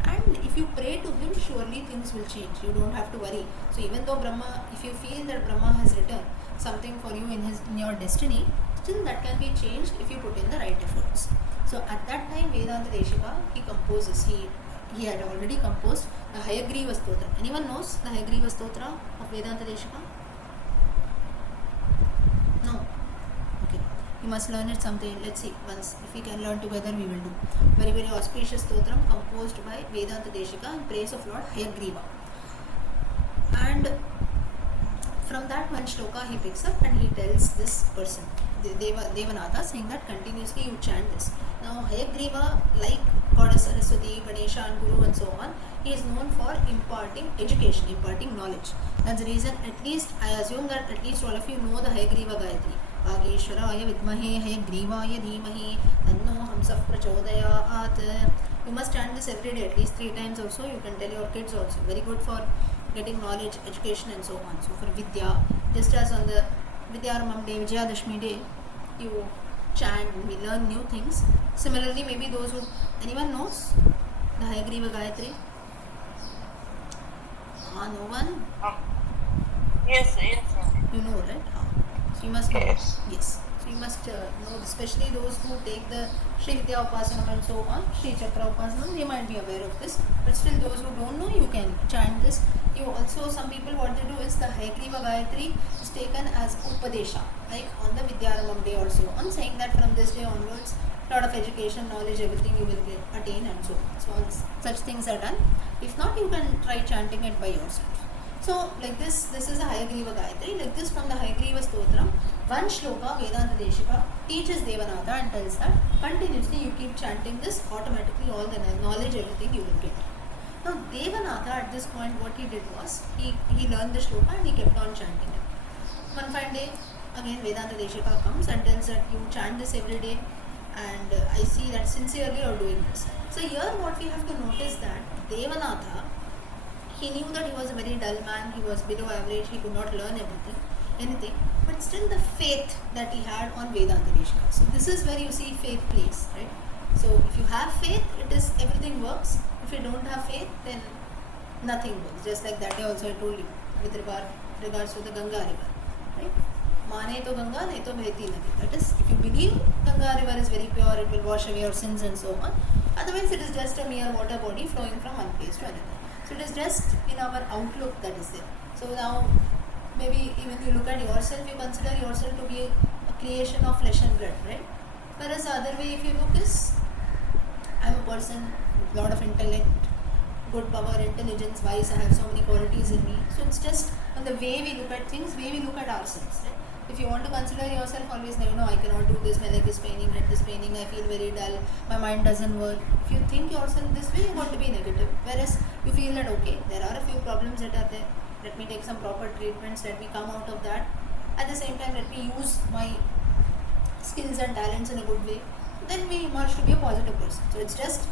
And if you pray to him, surely things will change. You don't have to worry. So even though Brahma, if you feel that Brahma has written something for you in your destiny, still that can be changed if you put in the right efforts. So at that time, Vedanta Deshika, he composes. He had already composed the Hayagriva Stotra. Anyone knows the Hayagriva Stotra of Vedanta Deshika? No. Okay. You must learn it someday. Let's see. Once, if we can learn together, we will do. Very, very auspicious stotram composed by Vedanta Deshika in praise of Lord Hayagriva. And from that one shloka he picks up and he tells this person, Devanatha, saying that continuously you chant this. Now Hayagriva, like Goddess Saraswati, Ganesha and Guru and so on, he is known for imparting education, imparting knowledge. That's the reason, at least I assume that at least all of you know the Hayagriva Gayatri. Ageshwaraya vidmahe Hayagrivaaya dhimahi tanno hamsah prachodayat. You must chant this every day, at least 3 times also. You can tell your kids also. Very good for getting knowledge, education and so on. So for Vidya, just as on the Vidyaramam day, Vijayadashmi day, you chant, we learn new things. Similarly, maybe those who, anyone knows the Hayagriva Gayatri? No one? Yes, yes. You know, right? So you must know. Yes. Yes. So you must know, especially those who take the Shri Vidya Upasana and so on, Shri Chakra Upasana, they might be aware of this. But still, those who don't know, you can chant this. You also, some people, what they do is the Hayagriva Gayatri is taken as Upadesha, like on the Vidyaramam day or so on, saying that from this day onwards, lot of education, knowledge, everything you will get, attain and so on. So all such things are done. If not, you can try chanting it by yourself. So like this is a Hayagriva Gayatri. Like this, from the Hayagriva Stotram, one shloka Vedanta Deshika teaches Devanatha and tells that continuously you keep chanting this, automatically all the knowledge, everything you will get. Now Devanatha at this point, what he did was, he learned the shloka and he kept on chanting it. One fine day, again Vedanta Deshika comes and tells that you chant this every day, and I see that sincerely you are doing this. So here what we have to notice that Devanatha, he knew that he was a very dull man, he was below average, he could not learn anything, but still the faith that he had on Vedanta Deshika. So this is where you see faith plays, right? So if you have faith, everything works. If you don't have faith, then nothing works. Just like that day also I told you with regards to the Ganga river, right? Mane to Ganga, nahi to behti nadi. That is, if you believe Ganga river is very pure, it will wash away your sins and so on. Otherwise, it is just a mere water body flowing from one place to another. So it is just in our outlook that is there. So now, maybe even you look at yourself, you consider yourself to be a creation of flesh and blood, right? Whereas the other way, if you look, is I am a person with a lot of intellect, good power, intelligence, wise, I have so many qualities in me. So it's just on the way we look at things, way we look at ourselves, right? If you want to consider yourself always, I cannot do this, my leg is paining, head is paining, I feel very dull, my mind doesn't work. If you think yourself this way, you're going to be negative. Whereas you feel that, okay, there are a few problems that are there, let me take some proper treatments, let me come out of that. At the same time, let me use my skills and talents in a good way. Then we emerge to be a positive person. So it's just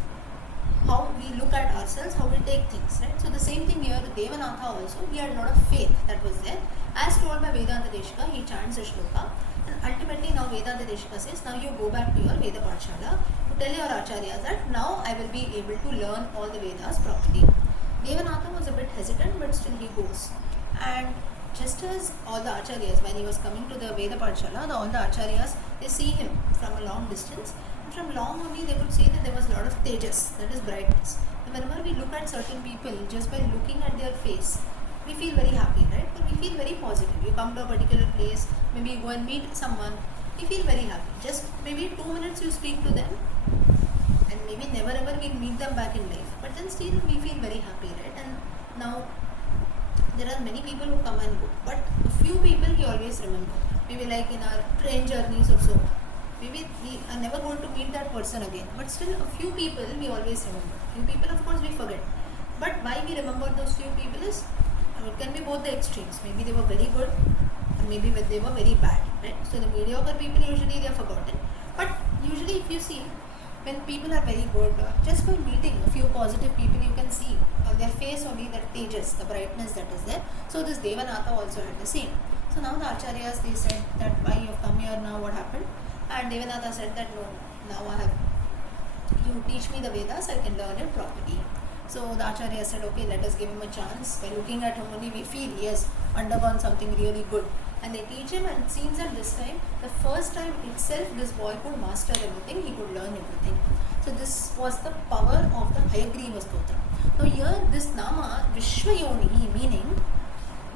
how we look at ourselves, how we take things, right? So the same thing here, Devanatha also, he had a lot of faith that was there. As told by Vedanta Deshika, he chants a shloka, and ultimately now Vedanta Deshika says, now you go back to your Veda Pathshala to tell your acharyas that now I will be able to learn all the Vedas properly. Devanatha was a bit hesitant, but still he goes. And just as all the acharyas, when he was coming to the Veda Pathshala, all the acharyas, they see him from a long distance. And from long only they could see that there was a lot of tejas, that is brightness. And whenever we look at certain people, just by looking at their face, we feel very happy, right? But we feel very positive. You come to a particular place, maybe you go and meet someone, you feel very happy. Just maybe 2 minutes you speak to them, and maybe never ever we'll meet them back in life. But then still we feel very happy, right? And now there are many people who come and go, but a few people we always remember. Maybe like in our train journeys or so. Maybe we are never going to meet that person again, but still a few people we always remember. Few people of course we forget. But why we remember those few people is, it can be both the extremes. Maybe they were very good, or maybe they were very bad, right? So the mediocre people usually they are forgotten. But usually if you see, when people are very good, just by meeting a few positive people, you can see on their face only that tejas, the brightness that is there. So this Devanatha also had the same. So now the acharyas, they said that why you have come here now, what happened? And Devanatha said that no, now you teach me the Vedas, I can learn it properly. So the Acharya said, okay, let us give him a chance. By looking at him only, we feel he has undergone something really good. And they teach him, and it seems that this time, the first time itself, this boy could master everything, he could learn everything. So this was the power of the Hayagriva Stotra. Now here, this Nama, Vishwayoni, meaning,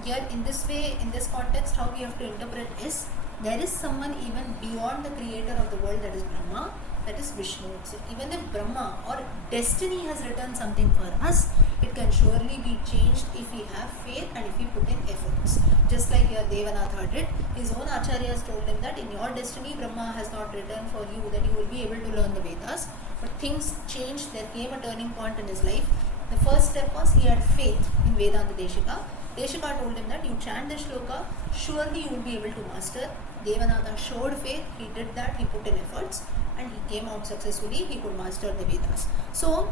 here in this way, in this context, how we have to interpret is, there is someone even beyond the creator of the world, that is Brahma, that is Vishnu. So even if Brahma or destiny has written something for us, it can surely be changed if we have faith and if we put in efforts. Just like here Devanatha did, his own acharyas told him that in your destiny Brahma has not written for you that you will be able to learn the Vedas. But things changed, there came a turning point in his life. The first step was he had faith in Vedanta Deshika. Deshika told him that you chant the shloka, surely you will be able to master. Devanatha showed faith, he did that, he put in efforts, and he came out successfully, he could master the Vedas. So,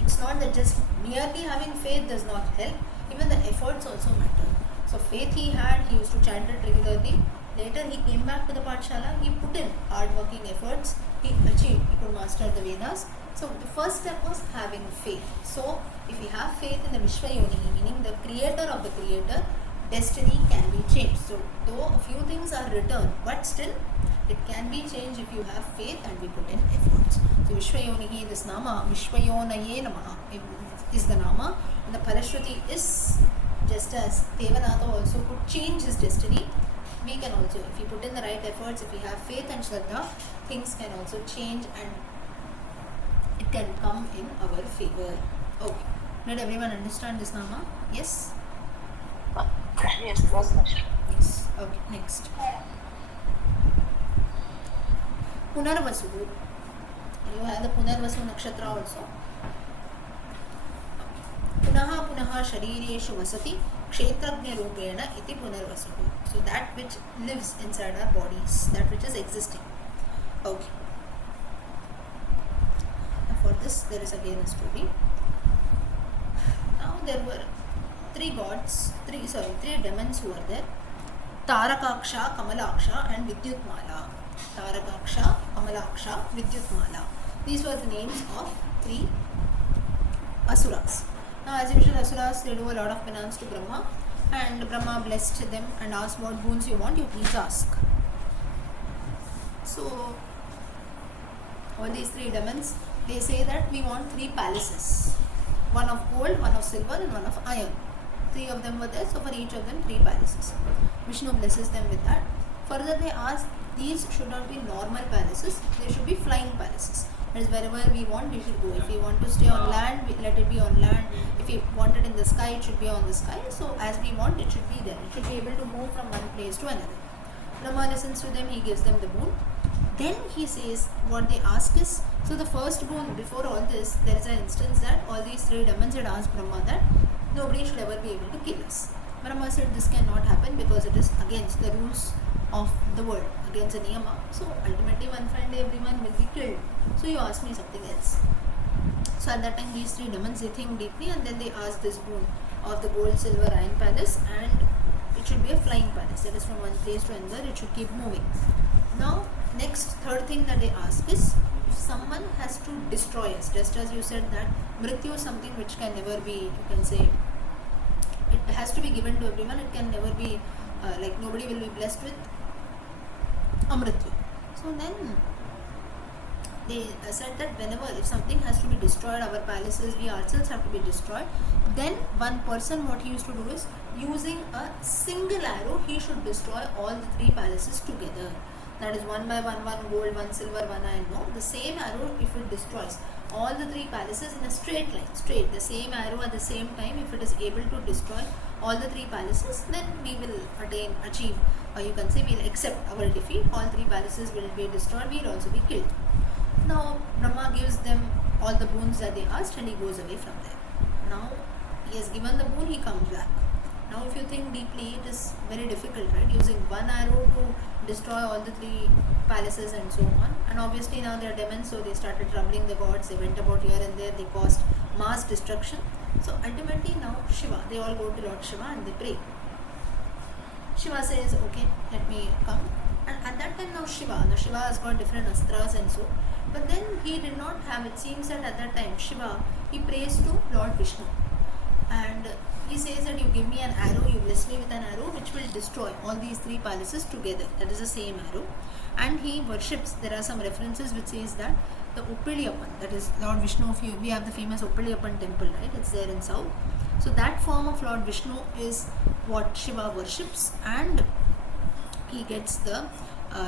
it's not that just merely having faith does not help, even the efforts also matter. So, faith he had, he used to chant it regularly, Later he came back to the Pathshala, he put in hard working efforts, he achieved, he could master the Vedas. So the first step was having faith. So if we have faith in the Vishwayonihi, meaning the creator of the creator, destiny can be changed. So though a few things are written, but still it can be changed if you have faith and we put in efforts. So Vishwayonihi, this Nama, Vishwayonaye Namaha is the Nama, and the Parashruti is just as Devanatha also could change his destiny. We can also, if we put in the right efforts, if we have faith and Shraddha, things can also change and it can come in our favor. Okay. Did everyone understand this Nama? Yes? Yes, Yes. Okay, next. Punarvasu. You have the Punarvasu Nakshatra also. Punaha Punaha Sharireshu Vasati Kshetrajna Rupena iti Punarvasu. So that which lives inside our bodies, that which is existing. Okay. Now for this there is again a story. Now there were three demons who were there. Tarakaksha, Kamalaksha and Vidyutmala. Tarakaksha, Kamalaksha, Vidyutmala. These were the names of three asuras. Now as usual, asuras, they do a lot of penance to Brahma, and Brahma blessed them and asked, what boons you want, you please ask. So all these three demons, they say that we want 3 palaces. One of gold, one of silver and one of iron. 3 of them were there, so for each of them 3 palaces. Vishnu blesses them with that. Further they ask, these should not be normal palaces, they should be flying palaces. That is, wherever we want, we should go. If we want to stay on land, let it be on land. If we want it in the sky, it should be on the sky. So as we want, it should be there. It should be able to move from one place to another. Brahma listens to them, he gives them the boon. Then he says, what they ask is, so the first boon, before all this, there is an instance that all these 3 demons had asked Brahma that nobody should ever be able to kill us. Brahma said this cannot happen because it is against the rules of the world, against the niyama. So ultimately one fine day everyone will be killed. So you ask me something else. So at that time these 3 demons, they think deeply and then they ask this boon of the gold, silver, iron palace, and it should be a flying palace. That is, from one place to another, it should keep moving. Now next, third thing that they ask is, if someone has to destroy us, just as you said that Mrityu is something which can never be, you can say, it has to be given to everyone, it can never be, like nobody will be blessed with Amrityu. So then they said that whenever, if something has to be destroyed, our palaces, we ourselves have to be destroyed, then one person, what he used to do is, using a single arrow, he should destroy all the 3 palaces together. That is, one by one, 1 gold, 1 silver, 1 iron. No, the same arrow, if it destroys all the 3 palaces in a straight line, the same arrow at the same time, if it is able to destroy all the 3 palaces, then we will achieve, or you can say we'll accept our defeat. All 3 palaces will be destroyed, we will also be killed. Now Brahma gives them all the boons that they asked and he goes away from there. Now he has given the boon, he comes back. Now if you think deeply, it is very difficult, right? Using 1 arrow to destroy all the 3 palaces and so on. And obviously now they are demons, so they started troubling the gods, they went about here and there, they caused mass destruction. So ultimately now Shiva, they all go to Lord Shiva and they pray. Shiva says, okay, let me come. And at that time now Shiva has got different astras and so. But then he did not have, it seems that at that time Shiva, he prays to Lord Vishnu. And he says that you give me an arrow, you bless me with an arrow which will destroy all these 3 palaces together. That is the same arrow. And he worships, there are some references which says that the Uppiliyappan, that is Lord Vishnu, we have the famous Uppiliyappan temple, right? It's there in south. So that form of Lord Vishnu is what Shiva worships, and he gets the,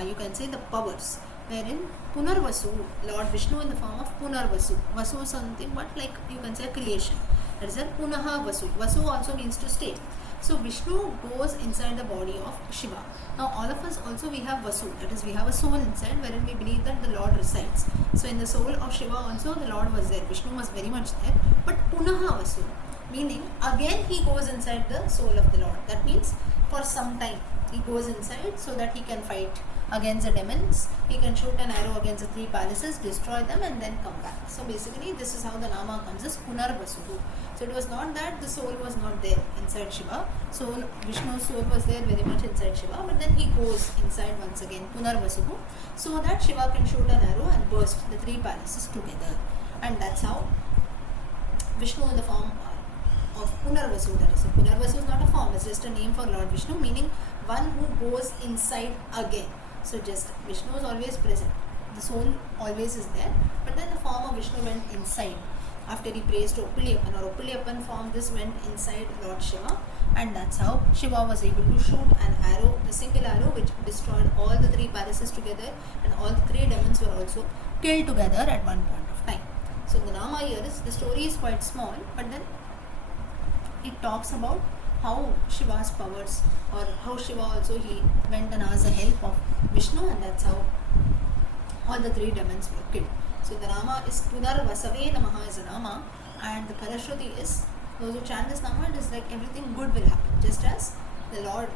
you can say, the powers. Wherein Punarvasu, Lord Vishnu in the form of Punarvasu. Vasu is something what, like you can say, a creation. That is a Punaha Vasu. Vasu also means to stay. So Vishnu goes inside the body of Shiva. Now all of us also, we have Vasu, that is, we have a soul inside wherein we believe that the Lord resides. So in the soul of Shiva also the Lord was there, Vishnu was very much there. But Punaha Vasu, meaning again he goes inside the soul of the Lord. That means for some time. He goes inside so that he can fight against the demons. He can shoot an arrow against the 3 palaces, destroy them, and then come back. So basically, this is how the Nama comes as Punarvasuhu. So it was not that the soul was not there inside Shiva. Soul, Vishnu's soul was there very much inside Shiva, but then he goes inside once again, Punarvasuhu, so that Shiva can shoot an arrow and burst the 3 palaces together. And that's how Vishnu in the form of Punarvasu, that is. So Punarvasu is not a form, it's just a name for Lord Vishnu, meaning one who goes inside again. So just Vishnu is always present, the soul always is there, but then the form of Vishnu went inside. After he prays to Uppiliyappan, or Uppiliyappan form, this went inside Lord Shiva, and that's how Shiva was able to shoot an arrow, the single arrow which destroyed all the 3 palaces together, and all the 3 demons were also killed together at one point of time. So the Nama here is, the story is quite small, but then it talks about how Shiva's powers, or how Shiva also he went and asked the help of Vishnu, and that's how all the 3 demons were killed. So the Nama is Punarvasave Namaha is a Nama, and the Parashruti is, those who chant this Nama, it is like everything good will happen, just as the Lord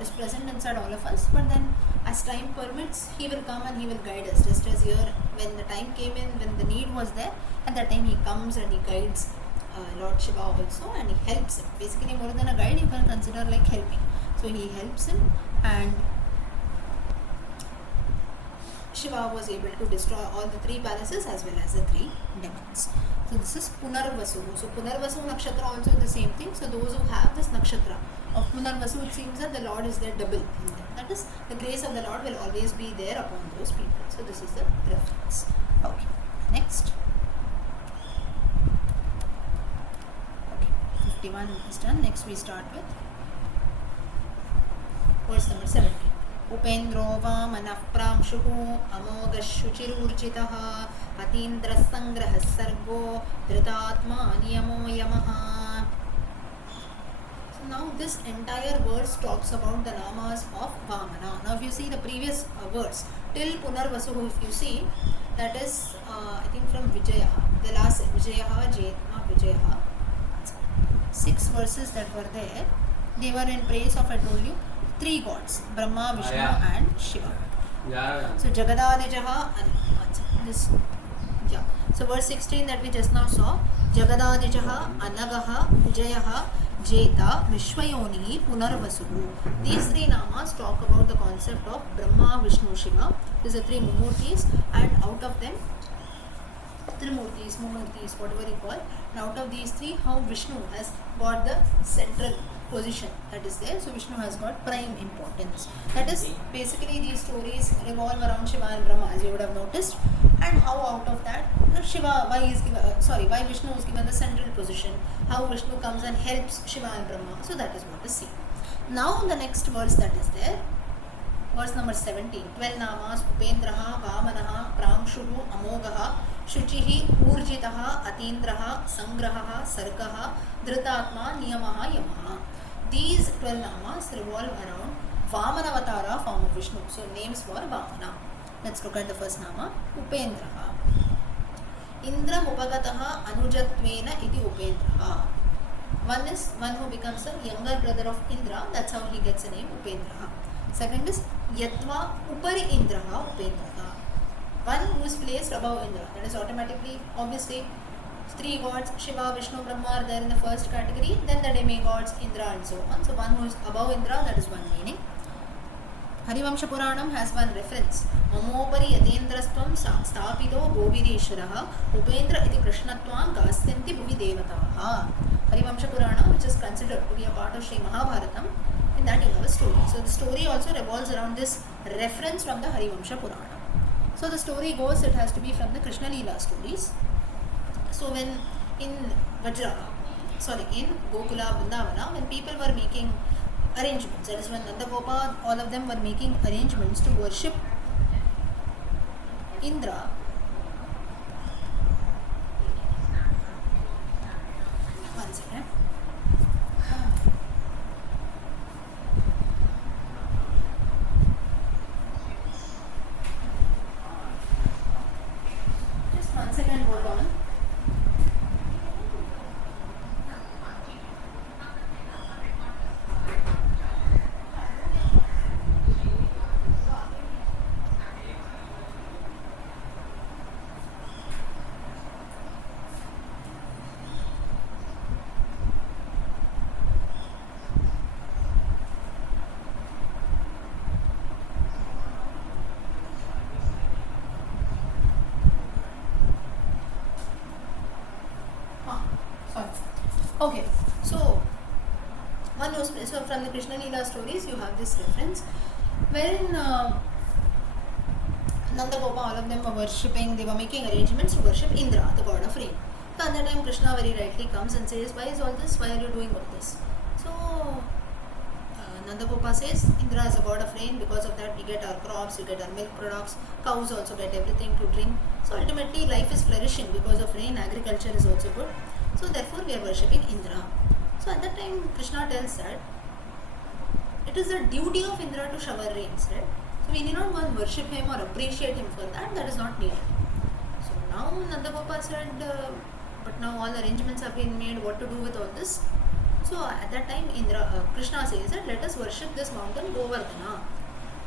is present inside all of us, but then as time permits, He will come and He will guide us, just as here when the time came in, when the need was there, at that time He comes and He guides Lord Shiva also, and He helps him. Basically, more than a guide, you can consider like helping. So He helps him, and Shiva was able to destroy all the 3 palaces as well as the 3 demons. So this is Punarvasu. So Punarvasu Nakshatra also the same thing. So those who have this Nakshatra of Punarvasu, it seems that the Lord is there double in them. That is, the grace of the Lord will always be there upon those people. So this is the reference. Okay, next. Okay, 51 is done. Next we start with verse number 17. उपेन्द्रो वामनः प्रांशुः अमोघशुचिरूर्जितः अतीन्द्रसङ्ग्रहः सर्गो धृतात्मा नियमो यमः. So now this entire verse talks about the namas of Vamana. Now if you see the previous verse till Punarvasuhu, if you see, that is I think from Vijaya, the last Vijayaha, not Vijayaha, 6 verses that were there, they were in praise of, I told you, 3 gods, Brahma, Vishnu and Shiva. So Jagadadijaha and this, yeah. So verse 16 that we just now saw, Jagadadijaha, Anagaha, Vijayaha, Jeta, Vishwayoni, Punarvasuhu. These 3 namas talk about the concept of Brahma, Vishnu, Shiva. These are 3 Mumurtis, and out of them, Trimurtis, Mumurtis, whatever you call, and out of these 3, how Vishnu has got the central position that is there. So Vishnu has got prime importance. That is, basically these stories revolve around Shiva and Brahma, as you would have noticed, and how out of that Shiva, why Vishnu is given the central position, how Vishnu comes and helps Shiva and Brahma. So that is what is seen. Now the next verse that is there, verse number 17, 12 namas, Upendraha, Vamanaha, Pramshuhu, Amogaha, Shuchihi, Urjitaha, Atindraha, Sangraha, Sarkaha, Dhritatma, Niyamaha, Yamaha. These 12 namas revolve around Vamanavatara form of Vishnu. So names for Vamana. Let's look at the first nama, Upendraha. Indra Mupagataha Anujatvena iti Upendraha. One is one who becomes a younger brother of Indra, that's how he gets the name Upendraha. Second is Yatva Upari Indraha Upendraha. One who is placed above Indra, that is automatically, obviously, 3 gods, Shiva, Vishnu, Brahma are there in the first category, then the demigods, Indra and so on. So one who is above Indra, that is one meaning. Harivamsha Puranam has one reference. Mamopari Yatendrastvam Sthapido Govideshwaraha Upendra iti Krishnatvam Gasyanti Bhuvi Devataha. Harivamsha Purana, which is considered to be a part of Sri Mahabharatam, in that you have a story. So the story also revolves around this reference from the Harivamsha Purana. So the story goes, it has to be from the Krishna Leela stories. So when in Gokula, Vrindavana, when people were making arrangements, that is when Nanda Gopal, all of them were making arrangements to worship Indra. One second. Just 1 second, hold on. So from the Krishna Leela stories, you have this reference wherein Nanda Gopa, all of them were worshipping, they were making arrangements to worship Indra, the god of rain. So at that time Krishna very rightly comes and says, why is all this? Why are you doing all this? So Nanda Gopa says, Indra is a god of rain, because of that we get our crops, we get our milk products, cows also get everything to drink. So ultimately life is flourishing because of rain, agriculture is also good. So therefore we are worshipping Indra. So at that time Krishna tells that it is the duty of Indra to shower rains, right? So we need not go and worship him or appreciate him for that, that is not needed. So now Nanda Gopa said, but now all arrangements have been made, what to do with all this? So at that time Krishna says that let us worship this mountain Govardhana.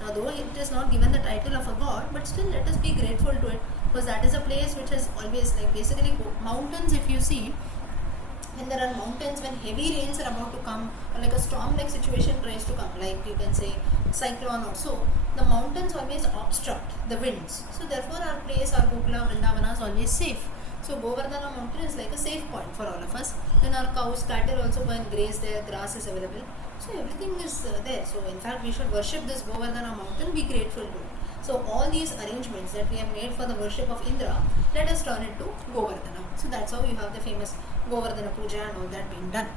Now though it is not given the title of a god, but still let us be grateful to it, because that is a place which is always, like basically mountains, if you see, when there are mountains, when heavy rains are about to come, or like a storm like situation tries to come, like you can say cyclone or so, the mountains always obstruct the winds. So therefore our place, our Gokula, Vrindavana is always safe. So Govardhana mountain is like a safe point for all of us. Then our cows, cattle also go and graze there, grass is available. So everything is there. So in fact we should worship this Govardhana mountain, be grateful to it. So all these arrangements that we have made for the worship of Indra, let us turn it to Govardhana. So that's how you have the famous Govardhana Puja and all that being done.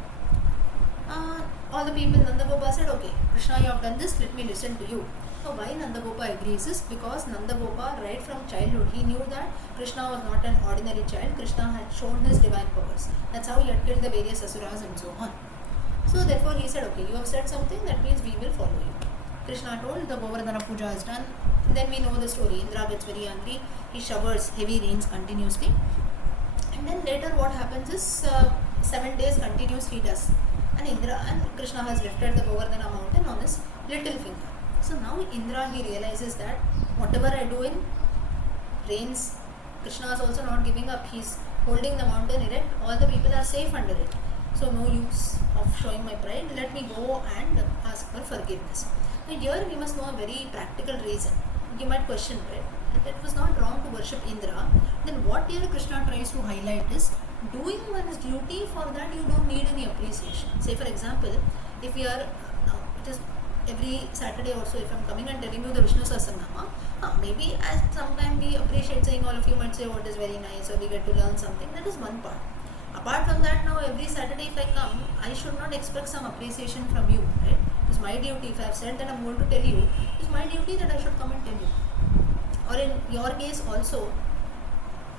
All the people, Nanda Gopa said, okay, Krishna, you have done this, let me listen to you. So why Nanda Gopa agrees is because Nanda Gopa, right from childhood, he knew that Krishna was not an ordinary child. Krishna had shown his divine powers. That's how he had killed the various asuras and so on. So therefore he said, okay, you have said something, that means we will follow you. Krishna told, the Govardhana Puja is done. Then we know the story. Indra gets very angry. He showers heavy rains continuously. And then later what happens is 7 days continuous he does. And Indra and Krishna has lifted the Govardhana mountain on his little finger. So now Indra, he realizes that whatever I do in rains, Krishna is also not giving up. He's holding the mountain erect. All the people are safe under it. So no use of showing my pride. Let me go and ask for forgiveness. Now here we must know a very practical reason. You might question, right? It was not wrong to worship Indra. Then what here Krishna tries to highlight is doing one's duty. For that you don't need any appreciation. Say for example, if we are, it is every Saturday also, if I'm coming and telling you the Vishnu Sahasranama, maybe at some time we appreciate saying, all of you might say, what is very nice, or we get to learn something. That is one part. Apart from that, now every Saturday if I come, I should not expect some appreciation from you, right? It's my duty. If I have said that I'm going to tell you, it's my duty that I should come and tell you. Or in your case also,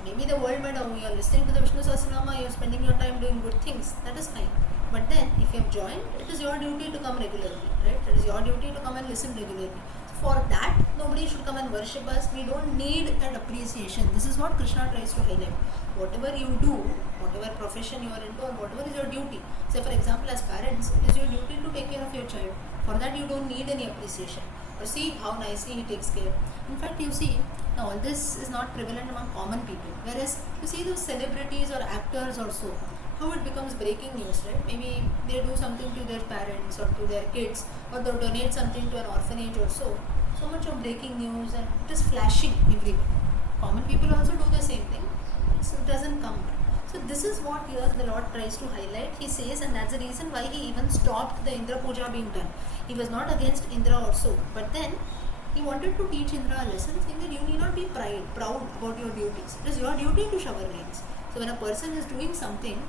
maybe the world might know you are listening to the Vishnu Sahasranama, you are spending your time doing good things, that is fine. But then if you have joined, it is your duty to come regularly, right? It is your duty to come and listen regularly. So for that, nobody should come and worship us. We don't need that appreciation. This is what Krishna tries to highlight. Whatever you do, whatever profession you are into, or whatever is your duty. Say for example, as parents, it is your duty to take care of your child. For that you don't need any appreciation. Or see how nicely he takes care. In fact, you see, now all this is not prevalent among common people. Whereas you see those celebrities or actors or so, how it becomes breaking news, right? Maybe they do something to their parents or to their kids, or they donate something to an orphanage or so. So much of breaking news, and it is flashing everywhere. Common people also do the same thing. So it doesn't come back. So this is what here the Lord tries to highlight. He says, and that's the reason why he even stopped the Indra Puja being done. He was not against Indra also, but then he wanted to teach Indra a lesson, saying that you need not be proud about your duties. It is your duty to shower rains. So when a person is doing something,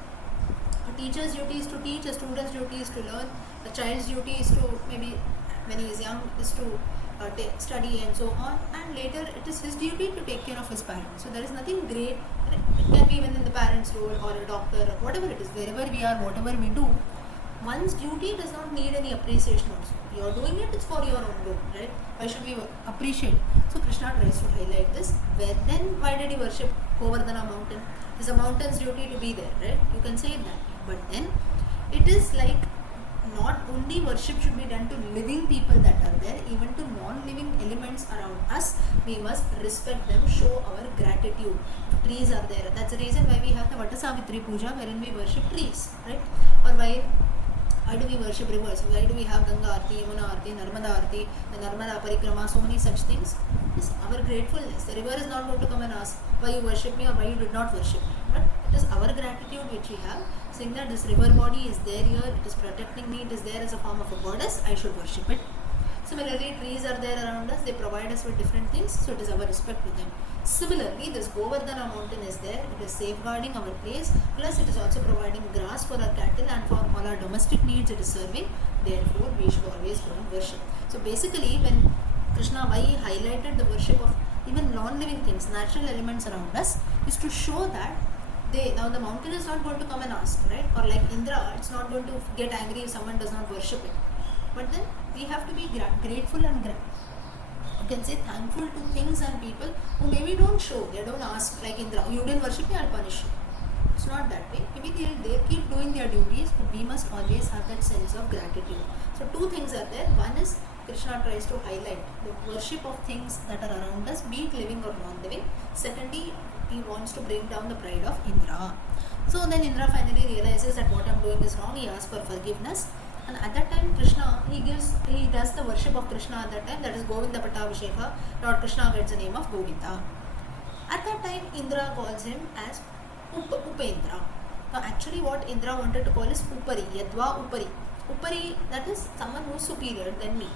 a teacher's duty is to teach, a student's duty is to learn, a child's duty is to, maybe when he is young, is to study and so on, and later it is his duty to take care of his parents. So there is nothing great. It can be even in the parent's role, or a doctor, or whatever it is, wherever we are, whatever we do, one's duty does not need any appreciation also. You are doing it, it's for your own good, right? Why should we appreciate? So Krishna tries to highlight this. Where then why did he worship Govardhana mountain? It is a mountain's duty to be there, right? You can say that. But then it is like not only worship should be done to living people that are there, even to non-living elements around us, we must respect them, show our gratitude. If trees are there, that's the reason why we have the Vata Savitri Puja, wherein we worship trees, right? Or why do we worship rivers? Why do we have Ganga Aarti, Yamuna Aarti, Narmada Aarti, the Narmada Parikrama, so many such things? It's our gratefulness. The river is not going to come and ask why you worship me or why you did not worship me. But It is our gratitude which we have, saying that this river body is there here, it is protecting me, it is there as a form of a goddess, I should worship it. Similarly, trees are there around us, they provide us with different things, so it is our respect to them. Similarly, this Govardhana mountain is there, it is safeguarding our place, plus it is also providing grass for our cattle and for all our domestic needs it is serving, therefore we should always go and worship. So basically, when Krishna, why he highlighted the worship of even non-living things, natural elements around us, is to show that now the mountain is not going to come and ask, right? Or like Indra, it's not going to get angry if someone does not worship it. But then we have to be grateful and you can say thankful to things and people who maybe don't show, they don't ask, like Indra, you didn't worship me, I'll punish you. It's not that way. Maybe they keep doing their duties, but we must always have that sense of gratitude. So two things are there. One is Krishna tries to highlight the worship of things that are around us, be it living or non-living. Secondly, he wants to bring down the pride of Indra. So then Indra finally realizes that what I'm doing is wrong. He asks for forgiveness. And at that time, Krishna, he does the worship of Krishna at that time, that is Govinda Pattabhisheka. Lord Krishna gets the name of Govinda. At that time, Indra calls him as Upendra. Now actually what Indra wanted to call is Upari, Yadva Upari. Upari, that is someone who is superior than me.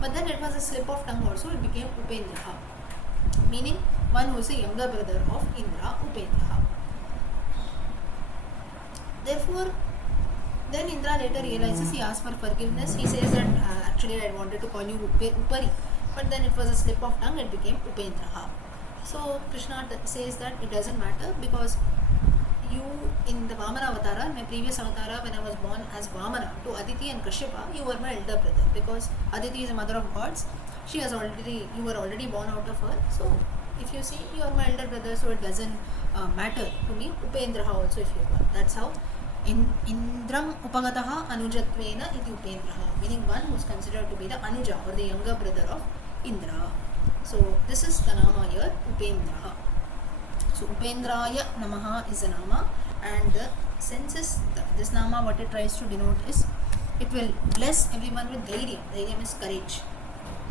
But then it was a slip of tongue also, it became Upendra, meaning one who is a younger brother of Indra, Upendra. Therefore, then Indra later realizes, he asks for forgiveness. He says that actually I wanted to call you Upari, but then it was a slip of tongue, it became Upendra. So Krishna says that it doesn't matter, because you in the Vamana Avatara, my previous Avatara, when I was born as Vamana to Aditi and Kashyapa, you were my elder brother, because Aditi is a mother of gods. You were already born out of her. So if you see, you are my elder brother, so it doesn't matter to me. Upendra also if you want. That's how. Indram upagataha anujatvena iti Upendraha, meaning one who is considered to be the Anuja or the younger brother of Indra. So this is the nama here, Upendraha. So Upendraya Namaha is a nama, and the sense is this nama, what it tries to denote is it will bless everyone with Dhairyam. Dhairyam is courage.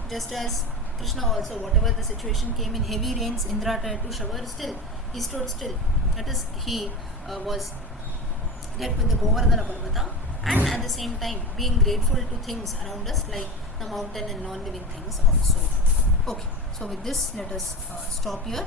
Just as Krishna also, whatever the situation came in heavy rains, Indra tried to shower, still he stood still. That is, he was get with the Govardhana Parvata, and at the same time being grateful to things around us like the mountain and non-living things also. Okay, so with this let us stop here.